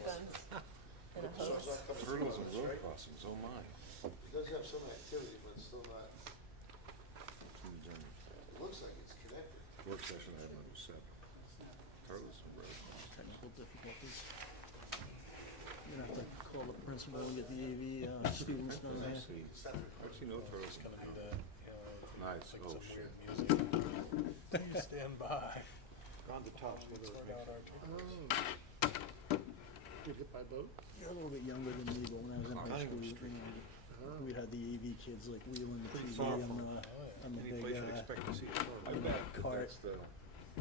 squirt guns and a hose. Turtles and road crossings, oh my. It does have some activity, but still not, it looks like it's connected. Work session item number 7. Turtles and road crossings. Technical difficulties. You're gonna have to call the principal and get the AV students down here. Actually, no turtles. It's gonna be the, Nice, like oh some shit. weird music. Please stand by. On the tops, one of those Sort big- out our turtles. Get hit by a boat? You're a little bit younger than me, but when I was in high school, we had the AV kids like wheeling the Pretty TV far on from the Any big place you'd expect to see a turtle. on the cart, That's the,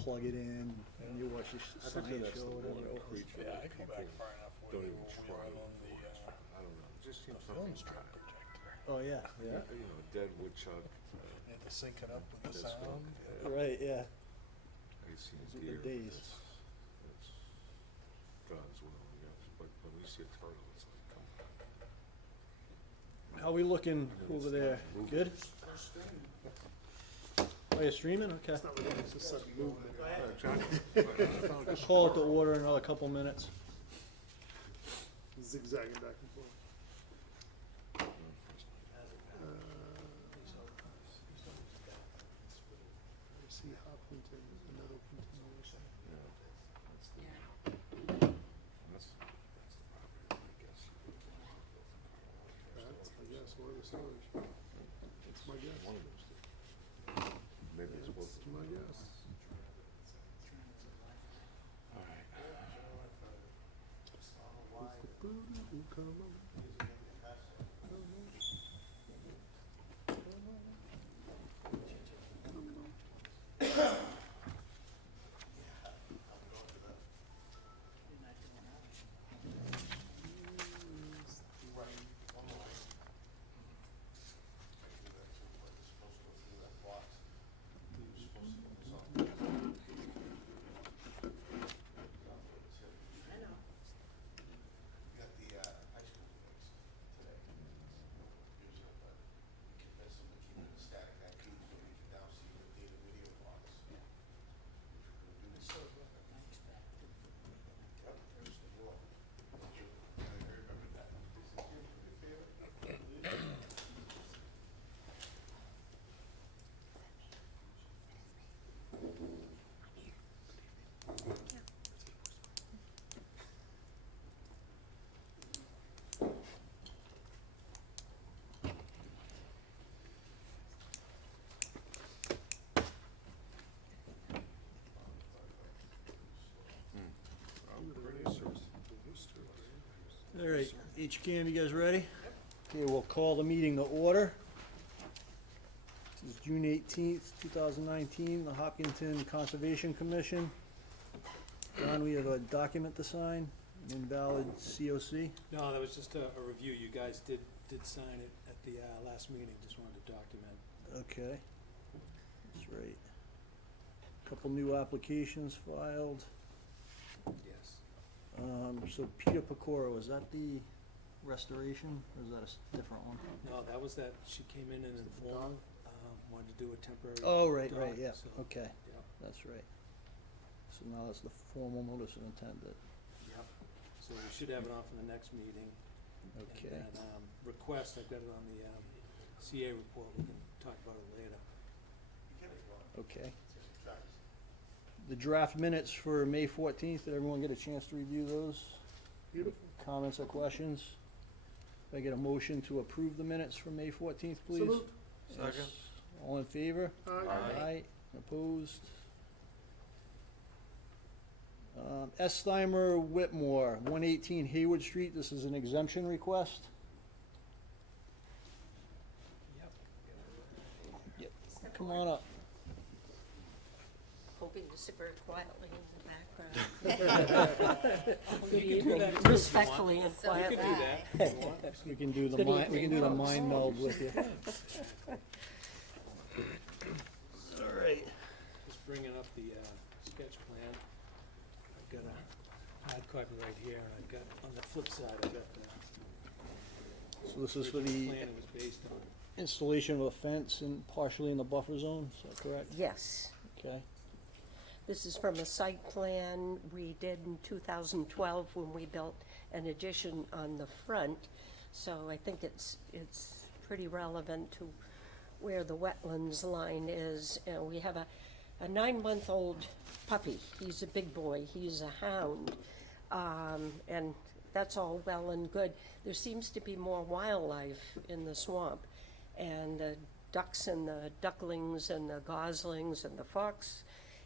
plug it in, and you watch the I bet you science that's show the or whatever one it was. creature Yeah, I that go people back far enough where don't they even were try wheeling on to the, enforce. I don't know, it just the seems film something strip bad. projector. Oh, yeah, yeah, You know, a dead woodchuck, You have to sync it up with the Dead skunk, sound. right, yeah. I've seen Those are the deer. days. It's God's will, I guess, but when we see a turtle, it's like, come on. How we looking And over it's there? not moving. Good? Oh, you're streaming? Okay. It's not really, it's just sudden movement. We'll call it to order in another couple minutes. Zigzagging back and forth. I see Hopkinton, another continuation. Yeah, that's the, that's the property, I guess. That's, I guess, or the storage. That's my guess. One of those two. Maybe it's both. That's my guess. All right. Ooh, come on. Got the high school fixed today. Using it, but convinced them to keep it static IP so you can now see the data video logs. Which we're gonna do this. Yep, first in the world. I remember that. Is this your favorite? All right, HCAM, you guys ready? Okay, we'll call the meeting to order. This is June 18th, 2019, the Hopkinton Conservation Commission. John, we have a document to sign, an invalid COC. No, that was just a review. You guys did sign it at the last meeting. Just wanted to document. Okay, that's right. Couple new applications filed. Yes. So Peter Pecora, was that the restoration, or is that a different one? No, that was that. She came in and informed, wanted to do a temporary. Oh, right, dock, right, yeah, so, okay, Yep, that's right. So now that's the formal notice of intent that, yep. So we should have it on for the next meeting. okay. And then, request, I've got it on the, CA report. We can talk about it later. Okay. The draft minutes for May 14th, did everyone get a chance to review those? Beautiful. Comments or questions? If I get a motion to approve the minutes for May 14th, please? So moved. Yes. All in favor? Aye. Aye. Opposed? S. Steimer Whitmore, 118 Hayward Street, this is an exemption request? Yep. Yep. Come on up. Hoping to sit very quietly in the background. You can do that too if you want. Respectfully and You quietly. can do that if you want. We can do the Good mind, we can do the evening, folks. mind meld with you. All right. Just bringing up the sketch plan. I've got a hard copy right here, and I've got, on the flip side, I've got the So this is for original the plan it was based on. installation of a fence and partially in the buffer zone, is that correct? Yes. Okay. This is from a site plan we did in 2012 when we built an addition on the front. So I think it's pretty relevant to where the wetlands line is. And we have a 9-month-old puppy. He's a big boy. He's a hound. And that's all well and good. There seems to be more wildlife in the swamp. And the ducks and the ducklings and the goslings and the fox,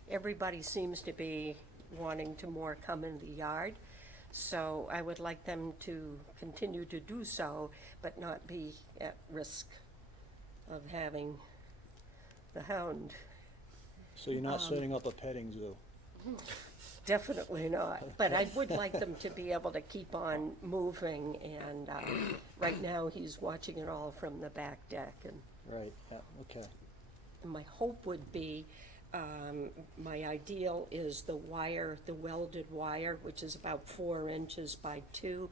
everybody seems to be wanting to more come in the yard. So I would like them to continue to do so, but not be at risk of having the hound. So you're not setting up a petting zoo? Definitely not, but I would like them to be able to keep on moving, and right now he's watching it all from the back deck, and Right, yeah, okay. my hope would be, my ideal is the wire, the welded wire, which is about 4 inches by 2,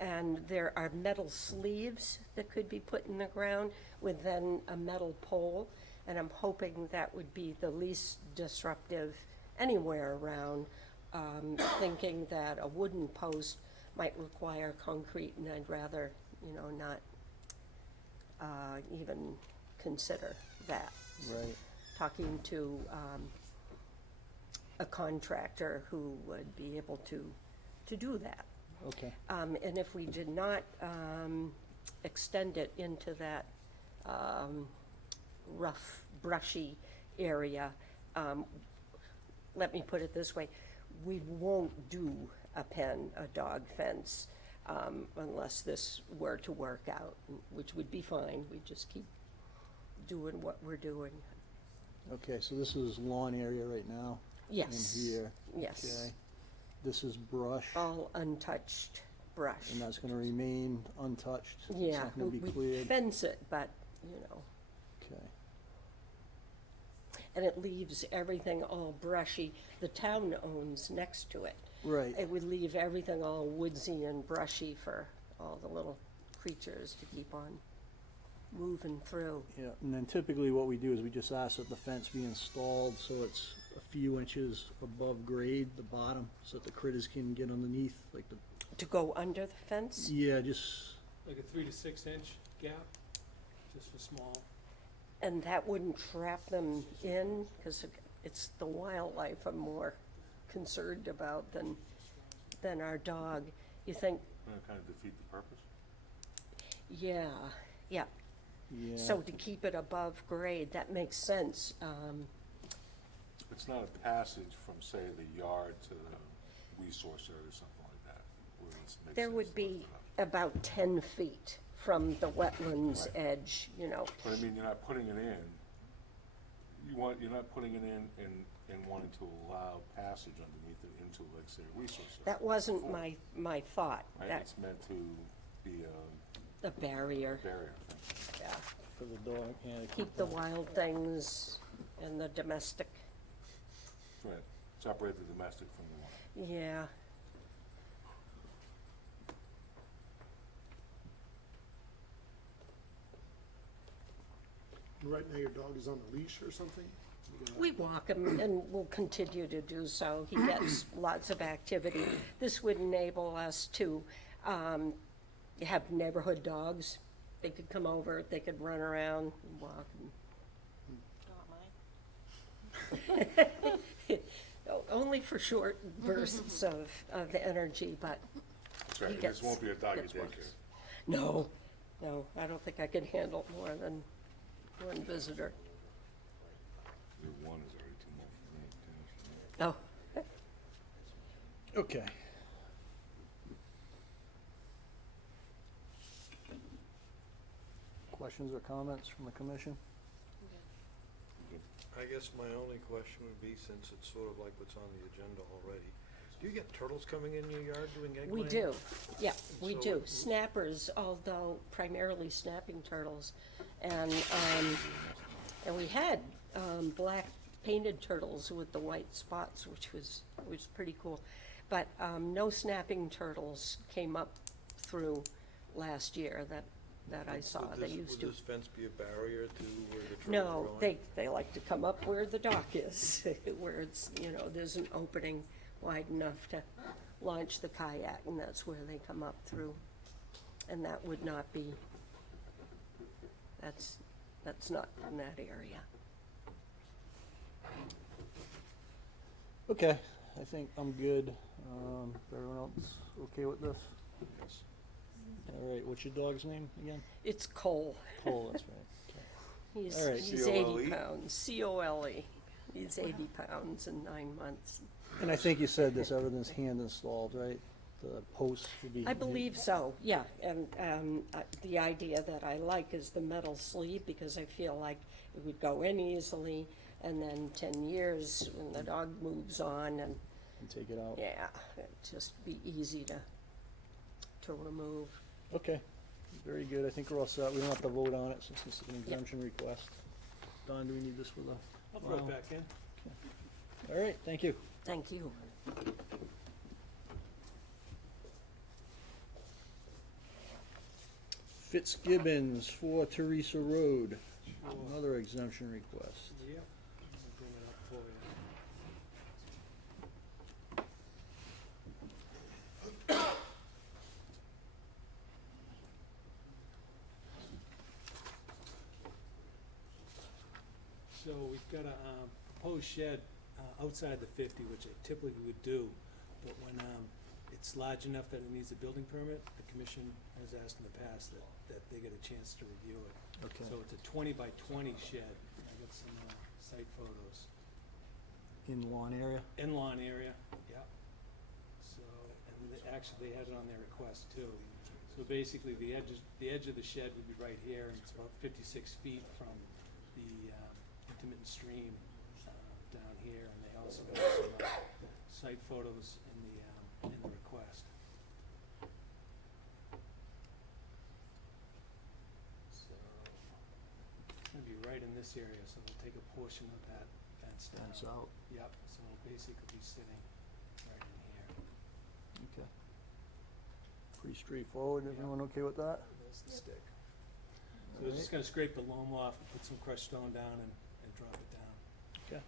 and there are metal sleeves that could be put in the ground with then a metal pole, and I'm hoping that would be the least disruptive anywhere around, thinking that a wooden post might require concrete, and I'd rather, not even consider that. Right. Talking to a contractor who would be able to do that. Okay, And if we did not extend it into that rough, brushy area, let me put it this way, we won't do a dog fence, unless this were to work out, which would be fine. We just keep doing what we're doing. okay, so this is lawn area right now? Yes. In here? Yes. Okay. This is brush? All untouched brush. And that's gonna remain untouched? It's Yeah, not gonna be we cleared? fence it, but, Okay, and it leaves everything all brushy. The town owns next to it. right, It would leave everything all woodsy and brushy for all the little creatures to keep on moving through. yeah, and then typically what we do is we just ask that the fence be installed so it's a few inches above grade, the bottom, so that the critters can get underneath, like the, To go under the fence? yeah, just, Like a 3 to 6 inch gap, just for small. And that wouldn't trap them in, because it's the wildlife I'm more concerned about than our dog. You think, Kind of defeat the purpose. yeah. yeah. So to keep it above grade, that makes sense. It's not a passage from, say, the yard to the resource area or something like that, where it makes There sense would to be lift it up. about 10 feet from the wetlands Right. edge, But I mean, you're not putting it in, you're not putting it in and wanting to allow passage underneath it into, like, say, a resource area. That wasn't before, my thought, Right, that it's meant to be a barrier, a barrier. yeah. For the dog, yeah. to Keep the wild things and the domestic, Right, separate the domestic from the wild. yeah. Right now your dog is on a leash or something? We walk him and we'll continue to do so. He gets lots of activity. This would enable us to have neighborhood dogs. They could come over, they could run around and walk. Only for short bursts of energy, but That's right, He this gets- won't be a doggy gets daycare. worse. no, I don't think I could handle more than one visitor. Your one is already too much for me, Oh, Okay. Questions or comments from the commission? I guess my only question would be, since it's sort of like what's on the agenda already, do you get turtles coming in your yard doing egg we laying? do, yeah, we So do. it- Snappers, although primarily snapping turtles. And we had black painted turtles with the white spots, which was pretty cool. But no snapping turtles came up through last year that that I saw. They used to. Would this fence be a barrier to where the turtles are No, going? they like to come up where the dock is, where it's, there's an opening wide enough to launch the kayak, and that's where they come up through. And that would not be, that's not in that area. Okay, I think I'm good. Everyone else okay with this? Yes. All right, what's your dog's name again? It's Cole. Cole, that's right. He's, All right. he's C-O-L-E? 80 pounds, C-O-L-E. He's 80 pounds in 9 months. And I think you said this, everything's hand installed, right? The posts should be. I believe so, yeah, and the idea that I like is the metal sleeve, because I feel like it would go in easily, and then 10 years when the dog moves on, and And take it out. yeah, it'd just be easy to remove. Okay, very good. I think we're all set. We don't have to vote on it since this is an Yep. exemption request. Don, do we need this for the? I'll throw Wow. it back in. All right, thank you. Thank you. Fitzgibbons, 4 Teresa Road, Sure. another exemption request. Yep, I'll bring it up for you. So we've got a proposed shed outside the 50, which I typically would do, but when it's large enough that it needs a building permit, the commission has asked in the past that they get a chance to review it. Okay. So it's a 20 by 20 shed. I got some site photos. In lawn area? In-lawn area, yeah. So, and actually, they had it on their request too. So basically, the edge of the shed would be right here, and it's about 56 feet from the intermittent stream down here, and they also got some site photos in the request. So, it's gonna be right in this area, so we'll take a portion of that fence down. Fence out. Yep, so we'll basically be sitting right in here. Okay. Pretty straightforward. Yeah. Everyone okay with that? That's the stick. So we're just gonna scrape the loam off, put some crushed stone down and drop it down. Okay.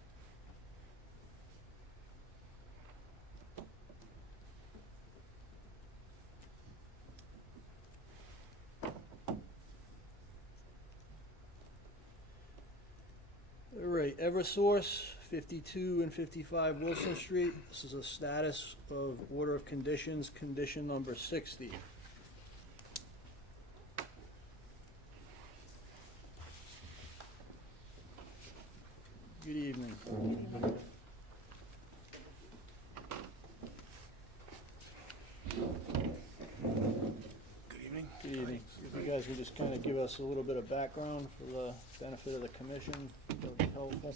All right, Eversource, 52 and 55 Wilson Street. This is a status of order of conditions, condition number 60. Good evening. Good evening. Good evening. If you guys would just kind of give us a little bit of background for the benefit of the commission, that would be helpful.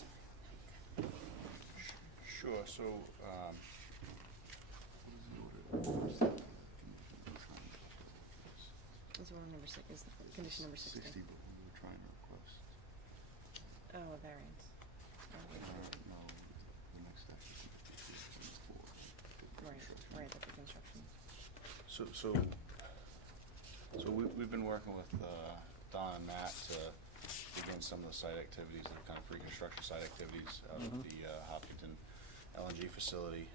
Sure, so, Is order number six, is condition number 60. but we were trying to request, Oh, a variance. no, the next step is 54. Right, that's the construction. So we've been working with, Don and Matt to begin some of the site activities, the kind of pre-construction site activities out of the, Hopkinton LNG facility.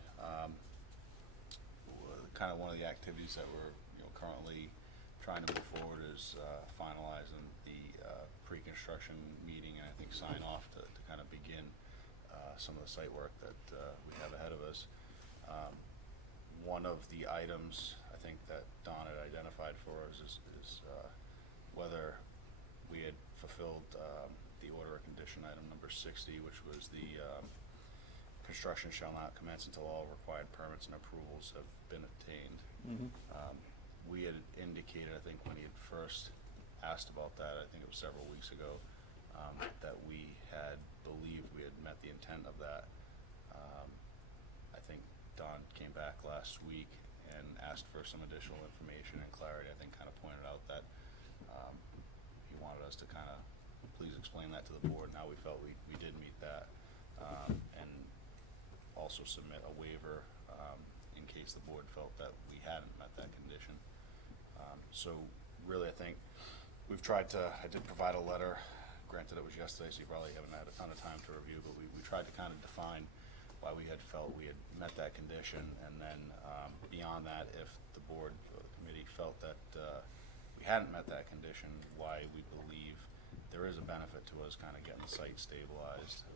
Kind of one of the activities that we're, currently trying to move forward is, finalizing the, pre-construction meeting and I think sign off to kind of begin, some of the site work that, we have ahead of us. One of the items I think that Don had identified for us is whether we had fulfilled, the order of condition item number 60, which was the, construction shall not commence until all required permits and approvals have been obtained. We had indicated, I think, when he had first asked about that, I think it was several weeks ago, that we had believed we had met the intent of that. I think Don came back last week and asked for some additional information and clarity. I think kind of pointed out that he wanted us to kind of please explain that to the board and how we felt we did meet that. And also submit a waiver in case the board felt that we hadn't met that condition. So really, I think we've tried to, I did provide a letter, granted it was yesterday, so you probably haven't had a ton of time to review, but we tried to kind of define why we had felt we had met that condition, and then, beyond that, if the board or the committee felt that, we hadn't met that condition, why we believe there is a benefit to us kind of getting the site stabilized,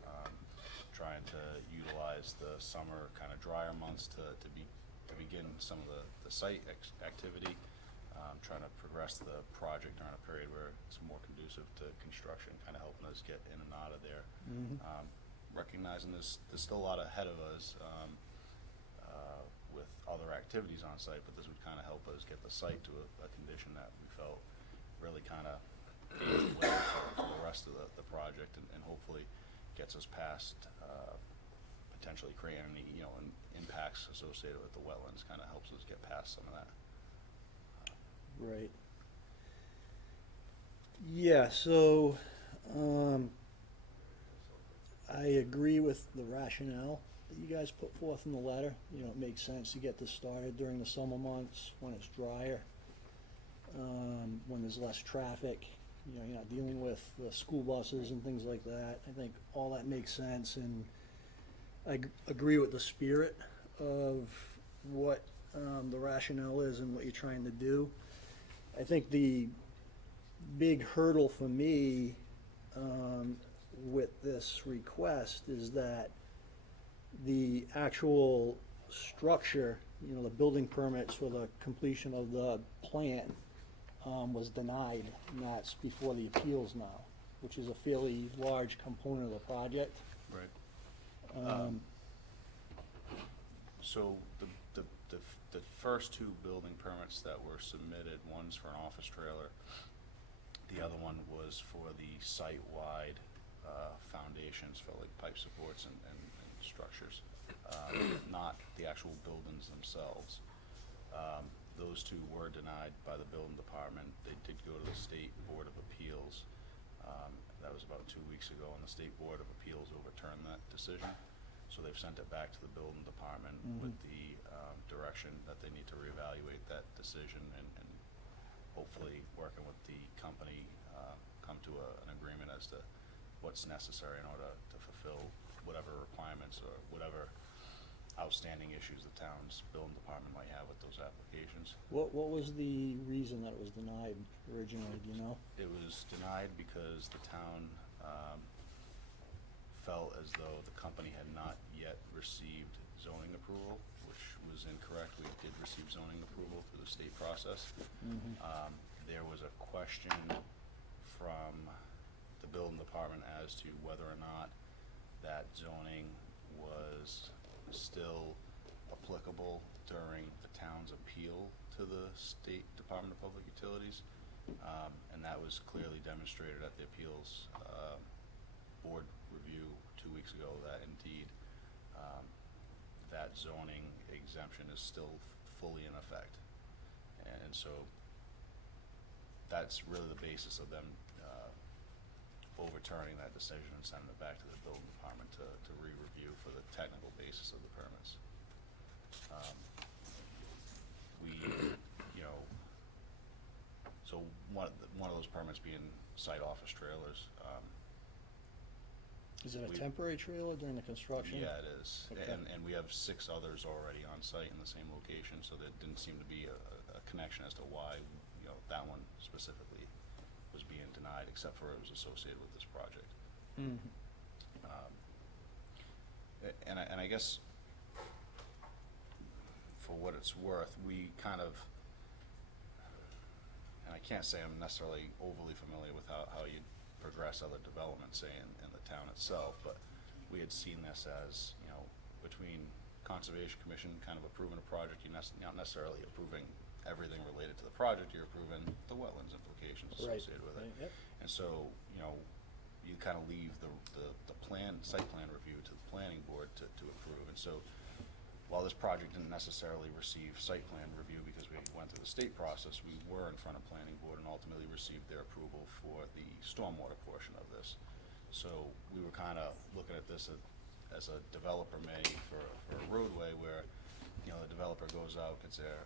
trying to utilize the summer kind of drier months to begin some of the site activity, trying to progress the project during a period where it's more conducive to construction, kind of helping us get in and out of there. Recognizing there's still a lot ahead of us with other activities on site, but this would kind of help us get the site to a condition that we felt really kind of paves the way for the rest of the project, and hopefully gets us past potentially creating any, impacts associated with the wetlands, kind of helps us get past some of that. Right. Yeah, so, I agree with the rationale that you guys put forth in the letter. It makes sense to get this started during the summer months when it's drier, when there's less traffic. You're not dealing with the school buses and things like that. I think all that makes sense, and I agree with the spirit of what the rationale is and what you're trying to do. I think the big hurdle for me with this request is that the actual structure, the building permits for the completion of the plant was denied, and that's before the appeals now, which is a fairly large component of the project. Right. So the first two building permits that were submitted, one's for an office trailer, the other one was for the site-wide foundations for like pipe supports and structures, not the actual buildings themselves. Those two were denied by the building department. They did go to the State Board of Appeals. That was about 2 weeks ago, and the State Board of Appeals overturned that decision. So they've sent it back to the building department with the direction that they need to reevaluate that decision, and hopefully working with the company, come to an agreement as to what's necessary in order to fulfill whatever requirements or whatever outstanding issues the town's building department might have with those applications. What was the reason that it was denied originally, do you know? It was denied because the town felt as though the company had not yet received zoning approval, which was incorrect. We did receive zoning approval through the state process. There was a question from the building department as to whether or not that zoning was still applicable during the town's appeal to the State Department of Public Utilities. And that was clearly demonstrated at the appeals board review 2 weeks ago, that indeed that zoning exemption is still fully in effect. And so that's really the basis of them overturning that decision and sending it back to the building department to re-review for the technical basis of the permits. So one of those permits being site office trailers. Is it a temporary trailer during the construction? Yeah, it is. Okay. And we have 6 others already on site in the same location, so there didn't seem to be a connection as to why, that one specifically was being denied, except for it was associated with this project. And I guess for what it's worth, we kind of, and I can't say I'm necessarily overly familiar with how you progress other developments, say, in the town itself, but we had seen this as, between Conservation Commission kind of approving a project, you're not necessarily approving everything related to the project, you're approving the wetlands implications associated with it. Yep. And so, you kind of leave the site plan review to the planning board to approve. And so, while this project didn't necessarily receive site plan review because we went through the state process, we were in front of planning board and ultimately received their approval for the stormwater portion of this. So we were kind of looking at this as a developer may for a roadway where, the developer goes out, gets their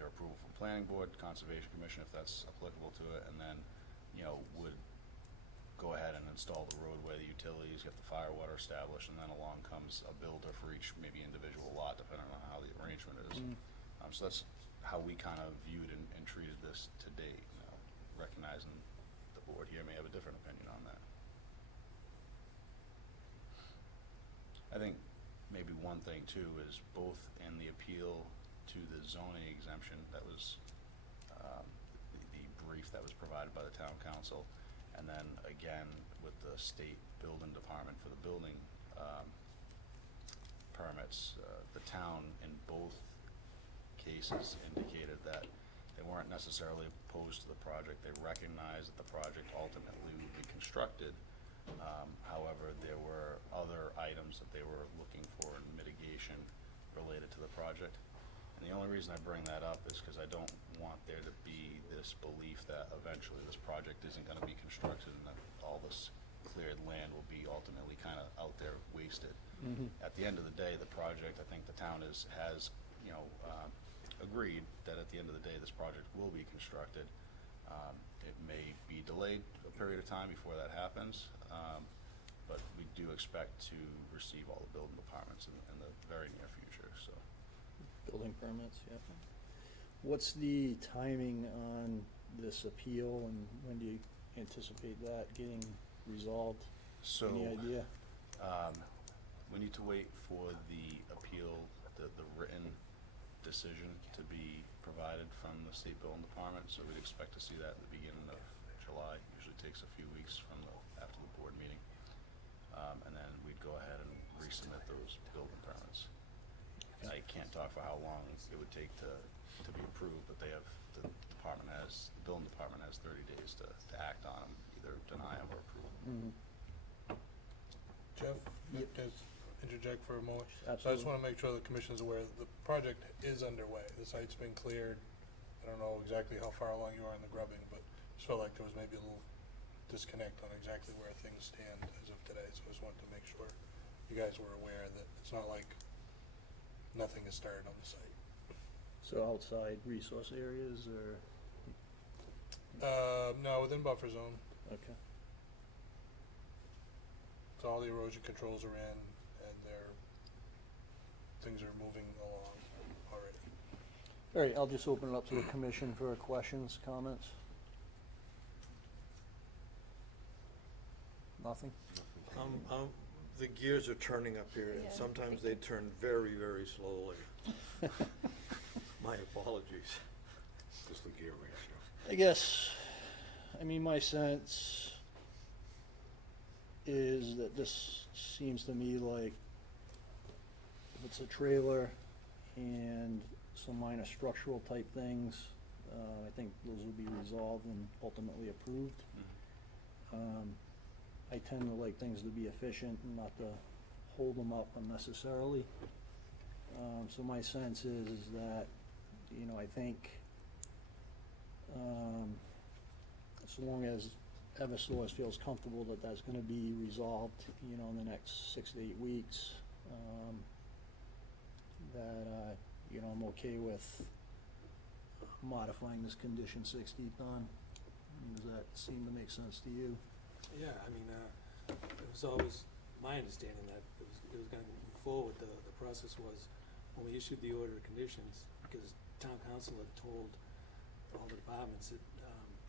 their approval from planning board, conservation commission, if that's applicable to it, and then, you know, would go ahead and install the roadway, the utilities, get the fire water established, and then along comes a builder for each maybe individual lot, depending on how the arrangement is. So that's how we kind of viewed and treated this to date, you know, recognizing the board here may have a different opinion on that. I think maybe one thing too is both in the appeal to the zoning exemption that was, the brief that was provided by the town council, and then again with the state building department for the building permits, the town in both cases indicated that they weren't necessarily opposed to the project. They recognized that the project ultimately would be constructed. However, there were other items that they were looking for in mitigation related to the project. And the only reason I bring that up is because I don't want there to be this belief that eventually this project isn't going to be constructed and that all this cleared land will be ultimately kind of out there wasted. At the end of the day, the project, I think the town has you know, agreed that at the end of the day, this project will be constructed. It may be delayed a period of time before that happens, but we do expect to receive all the building departments in the very near future, so. Building permits, yeah. What's the timing on this appeal, and when do you anticipate that getting resolved? So, Any idea? we need to wait for the appeal, the written decision to be provided from the state building department, so we'd expect to see that in the beginning of July. Usually takes a few weeks from after the board meeting. And then we'd go ahead and resubmit those building permits. I can't talk for how long it would take to be approved, but the building department has 30 days to act on them, either deny them or approve them. Jeff, Yep. just interject for a moment. So I just Absolutely. wanna make sure the commission's aware that the project is underway. The site's been cleared. I don't know exactly how far along you are in the grubbing, but just felt like there was maybe a little disconnect on exactly where things stand as of today, so I just wanted to make sure you guys were aware that it's not like nothing is started on the site. So outside resource areas, or, No, within buffer zone, okay. so all the erosion controls are in, and things are moving along already. All right, I'll just open it up to the commission for questions, comments. Nothing? The gears are turning up here, and Yeah. sometimes they turn very, very slowly. My apologies. Just the gear ratio. I guess, I mean, my sense is that this seems to me like if it's a trailer and some minor structural type things, I think those will be resolved and ultimately approved. I tend to like things to be efficient and not to hold them up unnecessarily. So my sense is that, you know, I think, as long as Eversource feels comfortable that that's gonna be resolved, you know, in the next 6 to 8 weeks, that, you know, I'm okay with modifying this condition 60, Don. Does that seem to make sense to you? Yeah, I mean, it was always my understanding that it was gonna move forward. The process was, when we issued the order of conditions, because town council had told all the departments that,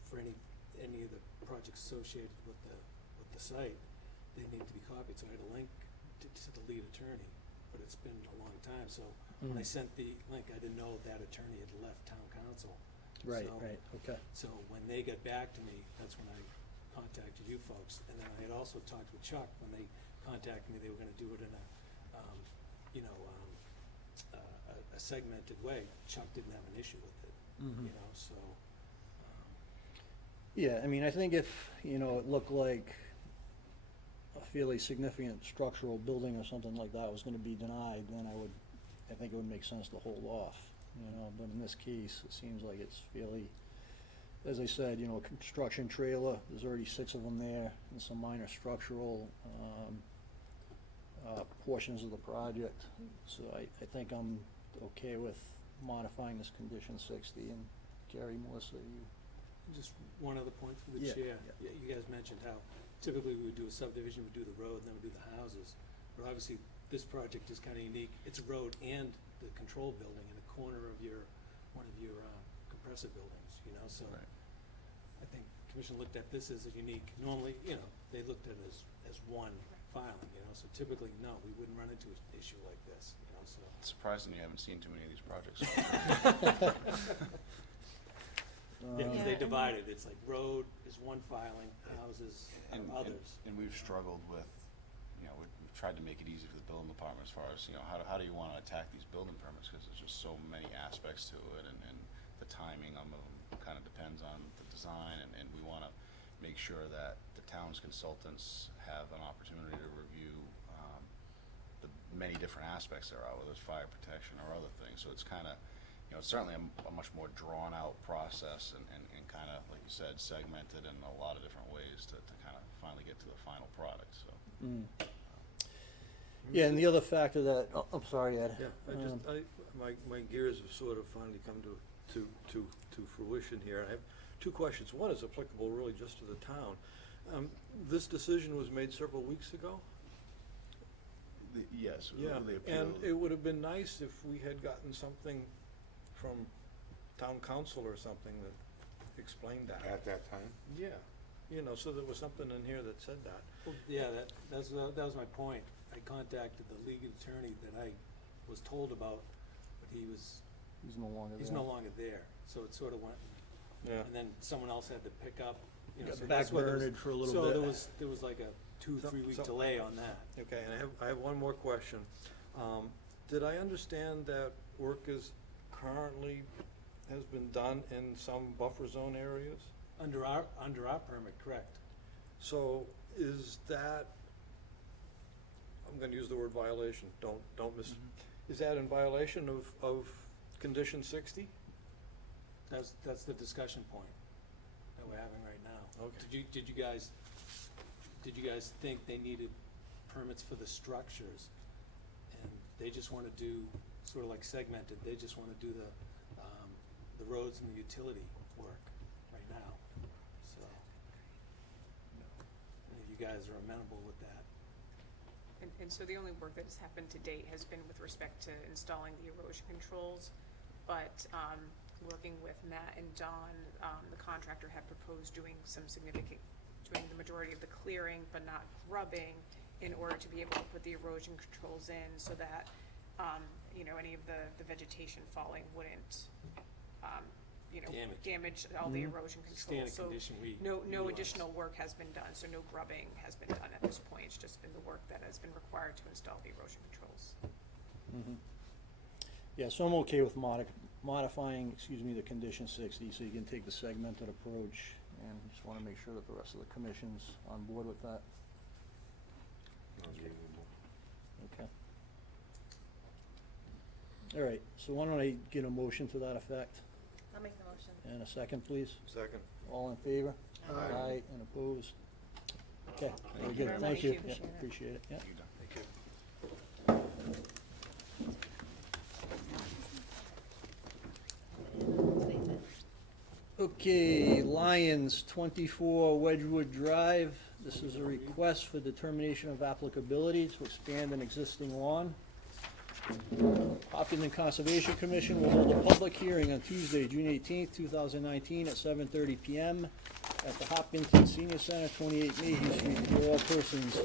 for any of the projects associated with the site, they need to be copied, so I had a link to the lead attorney, but it's been a long time, so when I sent the link, I didn't know that attorney had left town council. Right, So- right, okay. So when they got back to me, that's when I contacted you folks, and then I had also talked with Chuck, when they contacted me, they were gonna do it in a, a segmented way. Chuck didn't have an issue with it, you know, so, Yeah, I mean, I think if, you know, it looked like a fairly significant structural building or something like that was gonna be denied, then I think it would make sense to hold off, you know, but in this case, it seems like it's fairly, as I said, you know, a construction trailer, there's already 6 of them there, and some minor structural, portions of the project, so I think I'm okay with modifying this condition 60, and Gary, Melissa, you, Just one other point through the Yeah, chair. yeah. You guys mentioned how typically we would do a subdivision, we'd do the road, and then we'd do the houses. But obviously, this project is kinda unique. It's a road and the control building in a corner of one of your compressor buildings, you know, so. Right. I think Commission looked at this as a unique, normally, you know, they looked at it as one filing, you know, so typically, no, we wouldn't run into an issue like this, you know, so. It's surprising you haven't seen too many of these projects. Yeah, 'cause Yeah, they and- divide it, it's like road is one filing, houses And, are others. and we've struggled with, you know, we've tried to make it easy for the building department as far as, you know, how do you wanna attack these building permits? Cause there's just so many aspects to it, and the timing of them kinda depends on the design, and we wanna make sure that the town's consultants have an opportunity to review, the many different aspects there are, whether it's fire protection or other things, so it's kinda, you know, it's certainly a much more drawn-out process, and kinda, like you said, segmented in a lot of different ways to kinda finally get to the final product, so. yeah, and the other factor that, oh, I'm sorry, Ed. Yeah, my gears have sort of finally come to fruition here. I have two questions. One is applicable really just to the town. This decision was made several weeks ago? Yes, Yeah, the appeal. and it would have been nice if we had gotten something from town council or something that explained that. At that time? Yeah, you know, so there was something in here that said that. Well, yeah, that was my point. I contacted the legal attorney that I was told about, but He's no longer there. he's no longer there, so it sorta went, Yeah. and then someone else had to pick up, you know, Got so that's why there was. backburnered for a little So bit. there was like a 2-3 week So- delay on that. Okay, and I have one more question. Did I understand that work is currently, has been done in some buffer zone areas? Under our permit, correct. So is that, I'm gonna use the word violation, don't miss, is that in violation of condition 60? That's the discussion point that we're having right now. Okay. Did you guys think they needed permits for the structures? And they just wanna do, sorta like segmented, they just wanna do the roads and the utility work right now, so. And if you guys are amenable with that. And so the only work that has happened to date has been with respect to installing the erosion controls. But, working with Matt and Don, the contractor had proposed doing the majority of the clearing, but not grubbing, in order to be able to put the erosion controls in so that, you know, any of the vegetation falling wouldn't, you know, damage all the erosion controls. Standard condition we No utilize. additional work has been done, so no grubbing has been done at this point. It's just been the work that has been required to install the erosion controls. Yeah, so I'm okay with modifying, the condition 60, so you can take the segmented approach, and just wanna make sure that the rest of the commission's on board with that. Sounds reasonable. Okay. All right, so why don't I get a motion to that effect, I'll make the motion. and a second, please? Second. All in favor? Aye. And opposed? Okay, very you good, very thank much. you. Appreciate Yeah, it. appreciate it, yeah. You done? Thank you. Okay, Lions, 24 Wedgewood Drive. This is a request for determination of applicability to expand an existing lawn. Hopkinton Conservation Commission will hold a public hearing on Tuesday, June 18th, 2019, at 7:30 PM at the Hopkinton Senior Center, 28 Mayhew Street, for all persons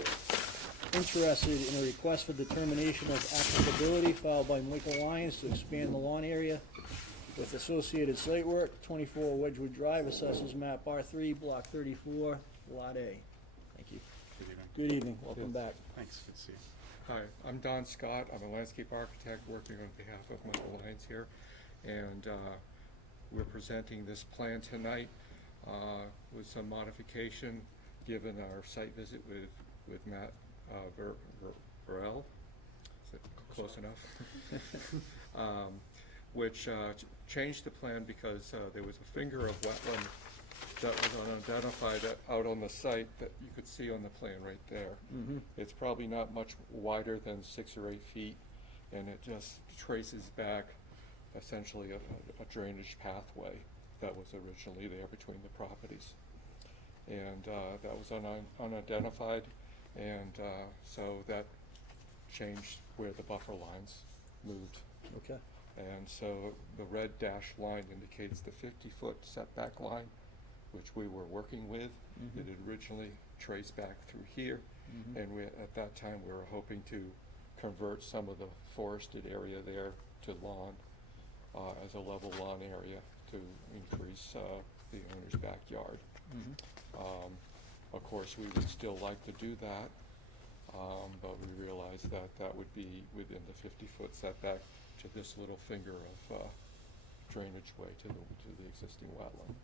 interested in a request for determination of applicability filed by Michael Lyons to expand the lawn area with associated site work, 24 Wedgewood Drive, assessors map R3, block 34, lot A. Thank you. Good evening. Good evening, welcome back. Thanks, good to see you. Hi, I'm Don Scott. I'm a landscape architect working on behalf of Michael Lyons here. And we're presenting this plan tonight with some modification, given our site visit with Matt Burrell. Is it close enough? Which changed the plan because there was a finger of wetland that was unidentified out on the site that you could see on the plan right there. It's probably not much wider than 6 or 8 feet, and it just traces back essentially a drainage pathway that was originally there between the properties. And that was unidentified, and so that changed where the buffer lines moved. Okay. And so the red dashed line indicates the 50-foot setback line, which we were working with. Mhm. It had originally traced back through here, Mhm. and at that time we were hoping to convert some of the forested area there to lawn, as a level lawn area to increase the owner's backyard. Mhm. Of course, we would still like to do that, but we realized that that would be within the 50-foot setback to this little finger of drainage way to the existing wetland.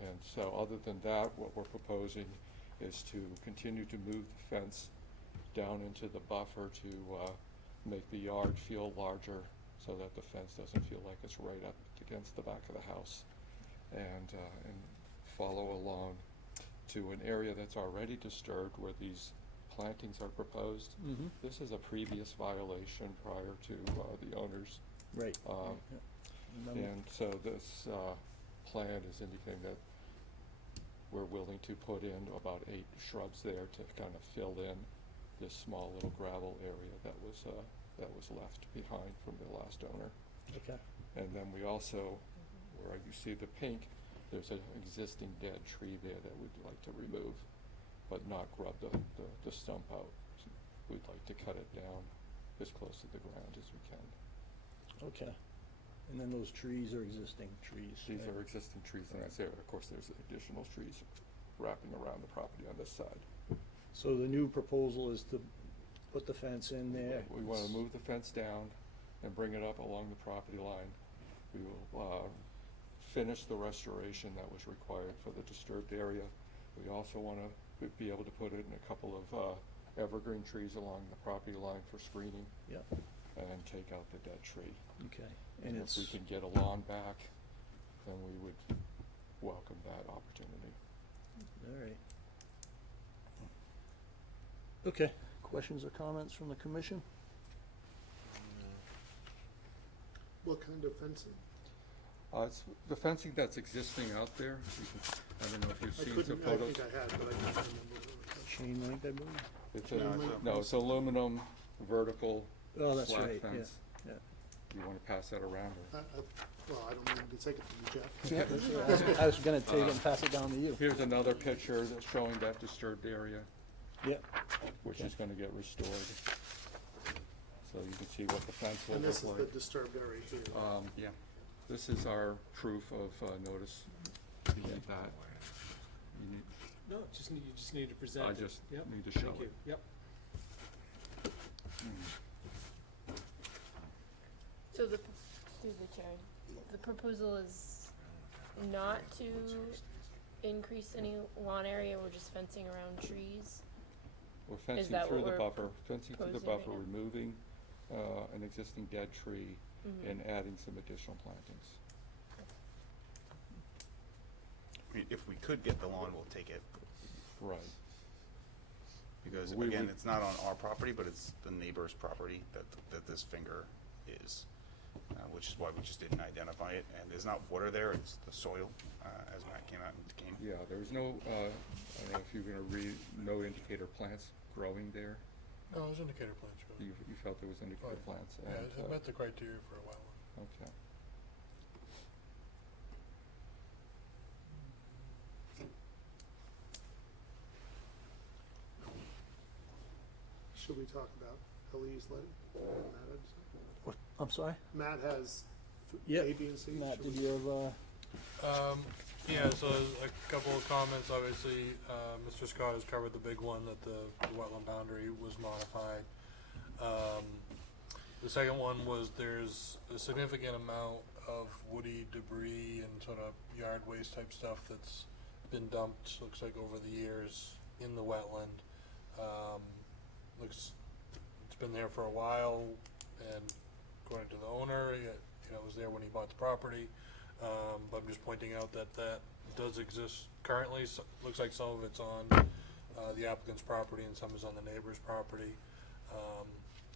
And so other than that, what we're proposing is to continue to move the fence down into the buffer to make the yard feel larger so that the fence doesn't feel like it's right up against the back of the house. And follow along to an area that's already disturbed where these plantings are proposed. Mhm. This is a previous violation prior to the owners. Right. Yeah. Remember? And so this plan is indicating that we're willing to put in about 8 shrubs there to kind of fill in this small little gravel area that was left behind from the last owner. Okay. And then we also, where you see the pink, there's an existing dead tree there that we'd like to remove, but not grub the stump out. We'd like to cut it down as close to the ground as we can. Okay. And then those trees are existing trees. These right? are existing trees in this area. Of course, there's additional trees wrapping around the property on this side. So the new proposal is to put the fence in there. We want to move the fence down and bring it up along the property line. We will finish the restoration that was required for the disturbed area. We also want to be able to put in a couple of evergreen trees along the property line for screening. Yep. And take out the dead tree. Okay. And And if we it's, can get a lawn back, then we would welcome that opportunity. all right. Okay. Questions or comments from the commission? What kind of fencing? It's the fencing that's existing out there. I don't know if you've I seen couldn't, some I photos. think I had, but I can't remember what it was. Chain link, I believe? It's No, it's a- no, it's aluminum, vertical, Oh, that's flat right, yeah, fence. yeah. You wanna pass that around or? Well, I don't need to take it from you, Jeff. Yeah, that's right. I was gonna take it and pass it down to you. Here's another picture that's showing that disturbed area, Yeah. which is gonna get restored. So you can see what the fence will And look this is like. the disturbed area here. Yeah, this is our proof of notice. You need that. You need, No, you just need to present I it. just Yep. need to show Thank you. it. Yep. So through the chair, the proposal is not to increase any lawn area, we're just fencing around trees? We're fencing that through what the we're buffer, fencing through the proposing right buffer, now? removing an existing dead tree Mhm. and adding some additional plantings. I mean, if we could get the lawn, we'll take it, Right. because We again, would- it's not on our property, but it's the neighbor's property that this finger is, which is why we just didn't identify it, and there's not water there, it's the soil, as Matt came out and came. Yeah, there's no, I don't know if you're gonna read, no indicator plants growing there. No, it was indicator plants, really. You felt there was indicator Right. plants Yeah, and, it met the criteria for a while. okay. Should we talk about Elise Letty? I'm sorry? Matt has Yep. A, B, and C. Matt, Should did we- you have, Yeah, so a couple of comments, obviously, Mr. Scott has covered the big one, that the wetland boundary was modified. The second one was there's a significant amount of woody debris and sort of yard waste type stuff that's been dumped, looks like over the years in the wetland. It's been there for a while, and according to the owner, it was there when he bought the property. But I'm just pointing out that does exist currently. So, looks like some of it's on the applicant's property and some is on the neighbor's property.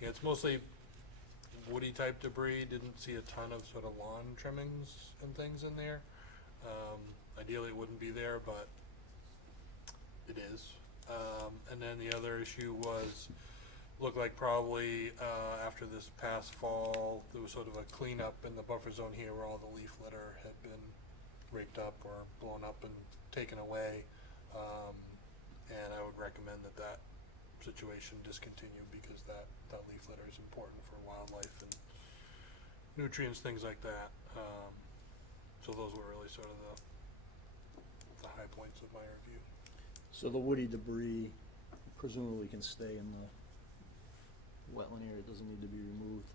Yeah, it's mostly woody type debris, didn't see a ton of sort of lawn trimmings and things in there. Ideally it wouldn't be there, but it is. And then the other issue was, looked like probably, after this past fall, there was sort of a cleanup in the buffer zone here where all the leaf litter had been raked up or blown up and taken away. And I would recommend that that situation discontinue because that leaf litter is important for wildlife and nutrients, things like that. So those were really sort of the high points of my review. So the woody debris presumably can stay in the wetland area, it doesn't need to be removed,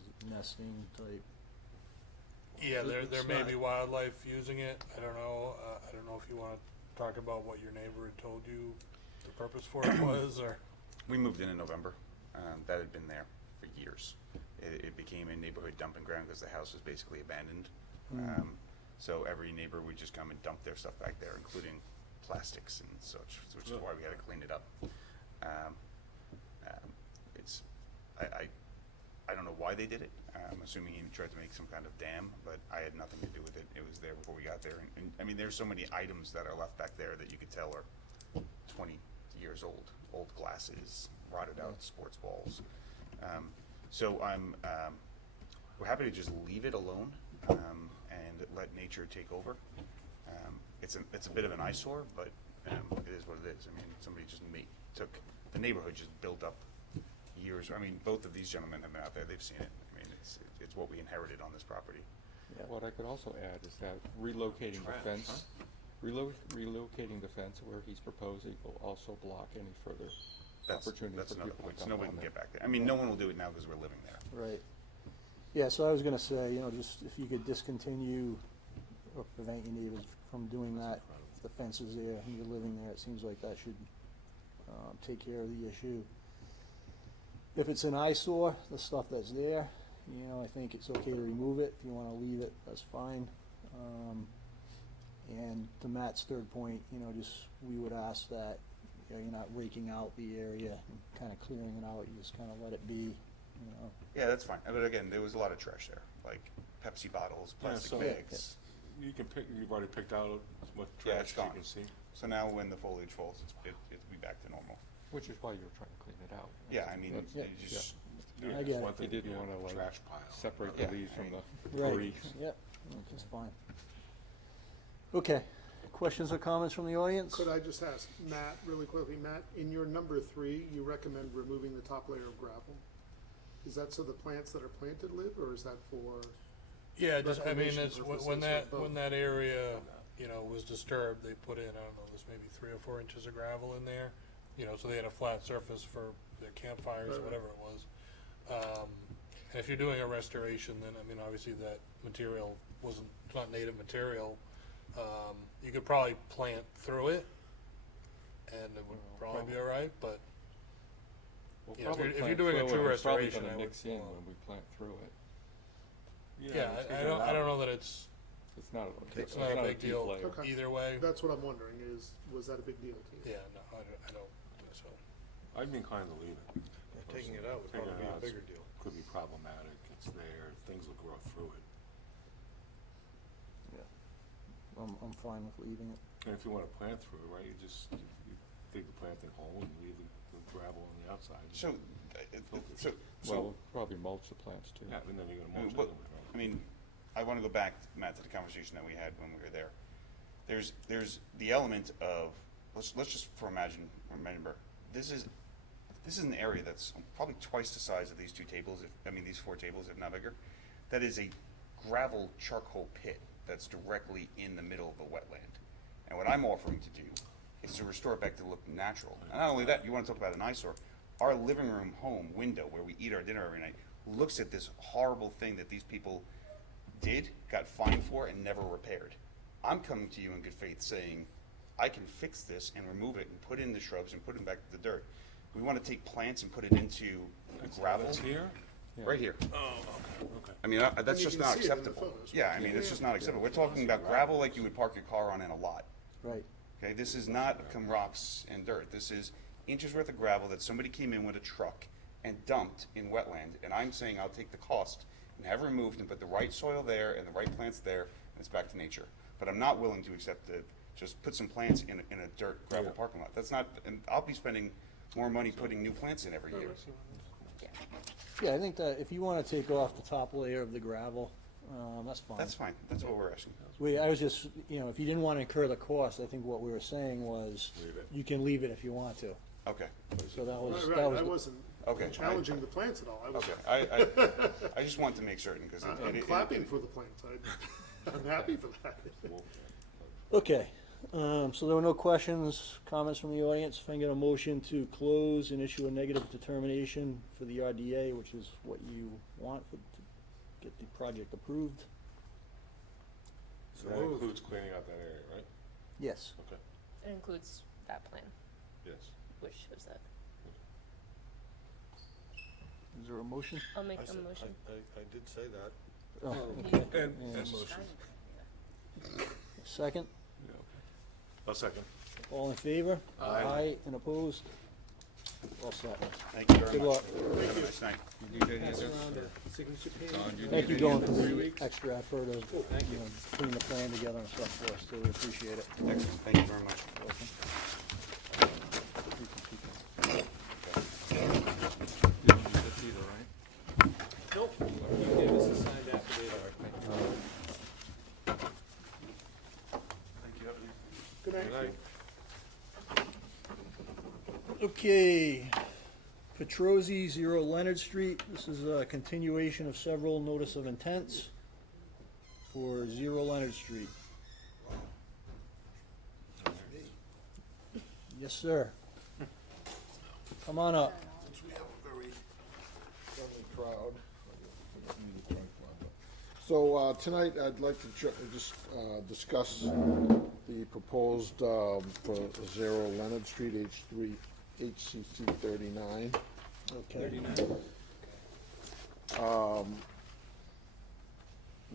is it nesting type? Yeah, there It's may not- be wildlife using it, I don't know, I don't know if you wanna talk about what your neighbor had told you the purpose for it was, or? We moved in November. That had been there for years. It became a neighborhood dumping ground because the house was basically abandoned. So every neighbor would just come and dump their stuff back there, including plastics and such, which is why we had to clean it up. It's, I don't know why they did it. I'm assuming he tried to make some kind of dam, but I had nothing to do with it. It was there before we got there. And I mean, there's so many items that are left back there that you could tell are 20 years old. Old glasses, rotted out sports balls. So we're happy to just leave it alone and let nature take over. It's a bit of an eyesore, but it is what it is. I mean, somebody just the neighborhood just built up years. I mean, both of these gentlemen have been out there, they've seen it. I mean, it's what we inherited on this property. Yeah. What I could also add is that relocating the fence, relocating the fence where he's proposing will also block any further opportunity That's for another people point, to so dump nobody on can there. get back there. I mean, no one will do it now because we're living there. Right. Yeah, so I was gonna say, just if you could discontinue or prevent your neighbors from doing that, if the fence is there and you're living there, it seems like that should take care of the issue. If it's an eyesore, the stuff that's there, I think it's okay to remove it. If you wanna leave it, that's fine. And to Matt's third point, we would ask that, you're not raking out the area and kinda clearing it out, you just kinda let it be, Yeah, that's fine. But again, there was a lot of trash there, like Pepsi bottles, Yeah, plastic so- bags. You've already picked out what Yeah, trash it's you gone. can see. So now when the foliage falls, it'll be back to normal. Which is why you were trying to clean it out. Yeah, I mean, That's- Yeah. you just, Yeah, I it's get it. one thing You to didn't be a wanna, like, trash pile. separate Yeah, the leaves I from mean- the Right, trees. yep, which is fine. Okay, questions or comments from the audience? Could I just ask Matt, really quickly, Matt, in your number 3, you recommend removing the top layer of gravel. Is that so the plants that are planted live, or is that for, Yeah, just, I mean, Reclamation it's, purposes when or that, both? when that area, was disturbed, they put in, I don't know, there's maybe 3 or 4 inches of gravel in there. So they had a flat surface for their campfires or Right. whatever it was. And if you're doing a restoration, then, I mean, obviously that material it's not native material. You could probably plant through it, and it would probably be all right, but We'll Yeah, if probably you're- if you're plant doing a through it, true it's probably restoration, gonna I would mix in follow. when we plant through it. yeah, take I it don't out. know that it's It's not a, It's not a big deep deal. layer. Okay. either way. that's what I'm wondering, was that a big deal to you? Yeah, no, I don't think so. I'd be inclined to leave it. Taking it out would Taking probably it be a out bigger deal. Could be problematic, it's there, things will grow through it. I'm fine with leaving it. And if you wanna plant through it, right, you dig the planting hole and leave the gravel on the outside. so, Well, we'll probably mulch the plants too. Yeah, and then you're gonna I mean, mulch what- it with, right? I mean, I want to go back, Matt, to the conversation that we had when we were there. There's the element of, let's just remember, this is an area that's probably twice the size of these 2 tables, these 4 tables, if not bigger. That is a gravel charcoal pit that's directly in the middle of the wetland. And what I'm offering to do is to restore it back to look natural. And not only that, you want to talk about an eyesore. Our living room home window where we eat our dinner every night looks at this horrible thing that these people got fined for and never repaired. I'm coming to you in good faith saying, I can fix this and remove it and put in the shrubs and put it back to the dirt. We want to take plants and put it into gravel. That's here? Right here. Oh, okay. I mean, that's And you just can not see it in the acceptable. photos, Yeah, right? I mean, it's just not acceptable. We're talking about gravel like you would park your car on in a lot. Right. Okay, this is not rocks and dirt. This is inches worth of gravel that somebody came in with a truck and dumped in wetland, and I'm saying I'll take the cost and have it removed and put the right soil there and the right plants there, and it's back to nature. But I'm not willing to accept the, just put some plants in a dirt gravel Yeah. parking lot. That's not, and I'll be spending more money putting new plants in every year. Yeah, I think that if you wanna take off the top layer of the gravel, that's fine. That's fine, that's what we're asking. I was just, if you didn't wanna incur the cost, I think what we were saying was, Leave it. you can leave it if you want to. Okay, So that was, Right, that right, was, I the- wasn't Okay. challenging the plants at all, I was, okay, I just want to make certain, because I'm clapping for the plants, I'm happy for that. okay. So there were no questions, comments from the audience. If I can get a motion to close and issue a negative determination for the RDA, which is what you want to get the project approved. So That moved. includes cleaning out that area, right? Yes. Okay, It includes that plan, yes. which shows that. Is there a motion? I'll make I a said- motion. I did say that. Oh, okay. And Yes. motion. Second? Yeah, okay. I'll second. All in favor? Aye. And opposed? All set. Thank you very Good much. luck. Have a nice night. You need any of Pass this, around or- a signature page. Don, you Thank need you, any Dawn, of for this? the extra effort of, thank you. putting the plan together and stuff for us, too. We appreciate it. Excellent, thank you very much. Welcome. You don't need this either, right? Nope, you gave us a signed affidavit. Thank you, have a nice Good night. Good night. Okay, Petrosi, 0 Leonard Street. This is a continuation of several notice of intents for 0 Leonard Street. Yes, sir. Come on up. Since we have a very friendly crowd. So tonight, I'd like to just discuss the proposed for 0 Leonard Street, H3, HCC 39. Okay.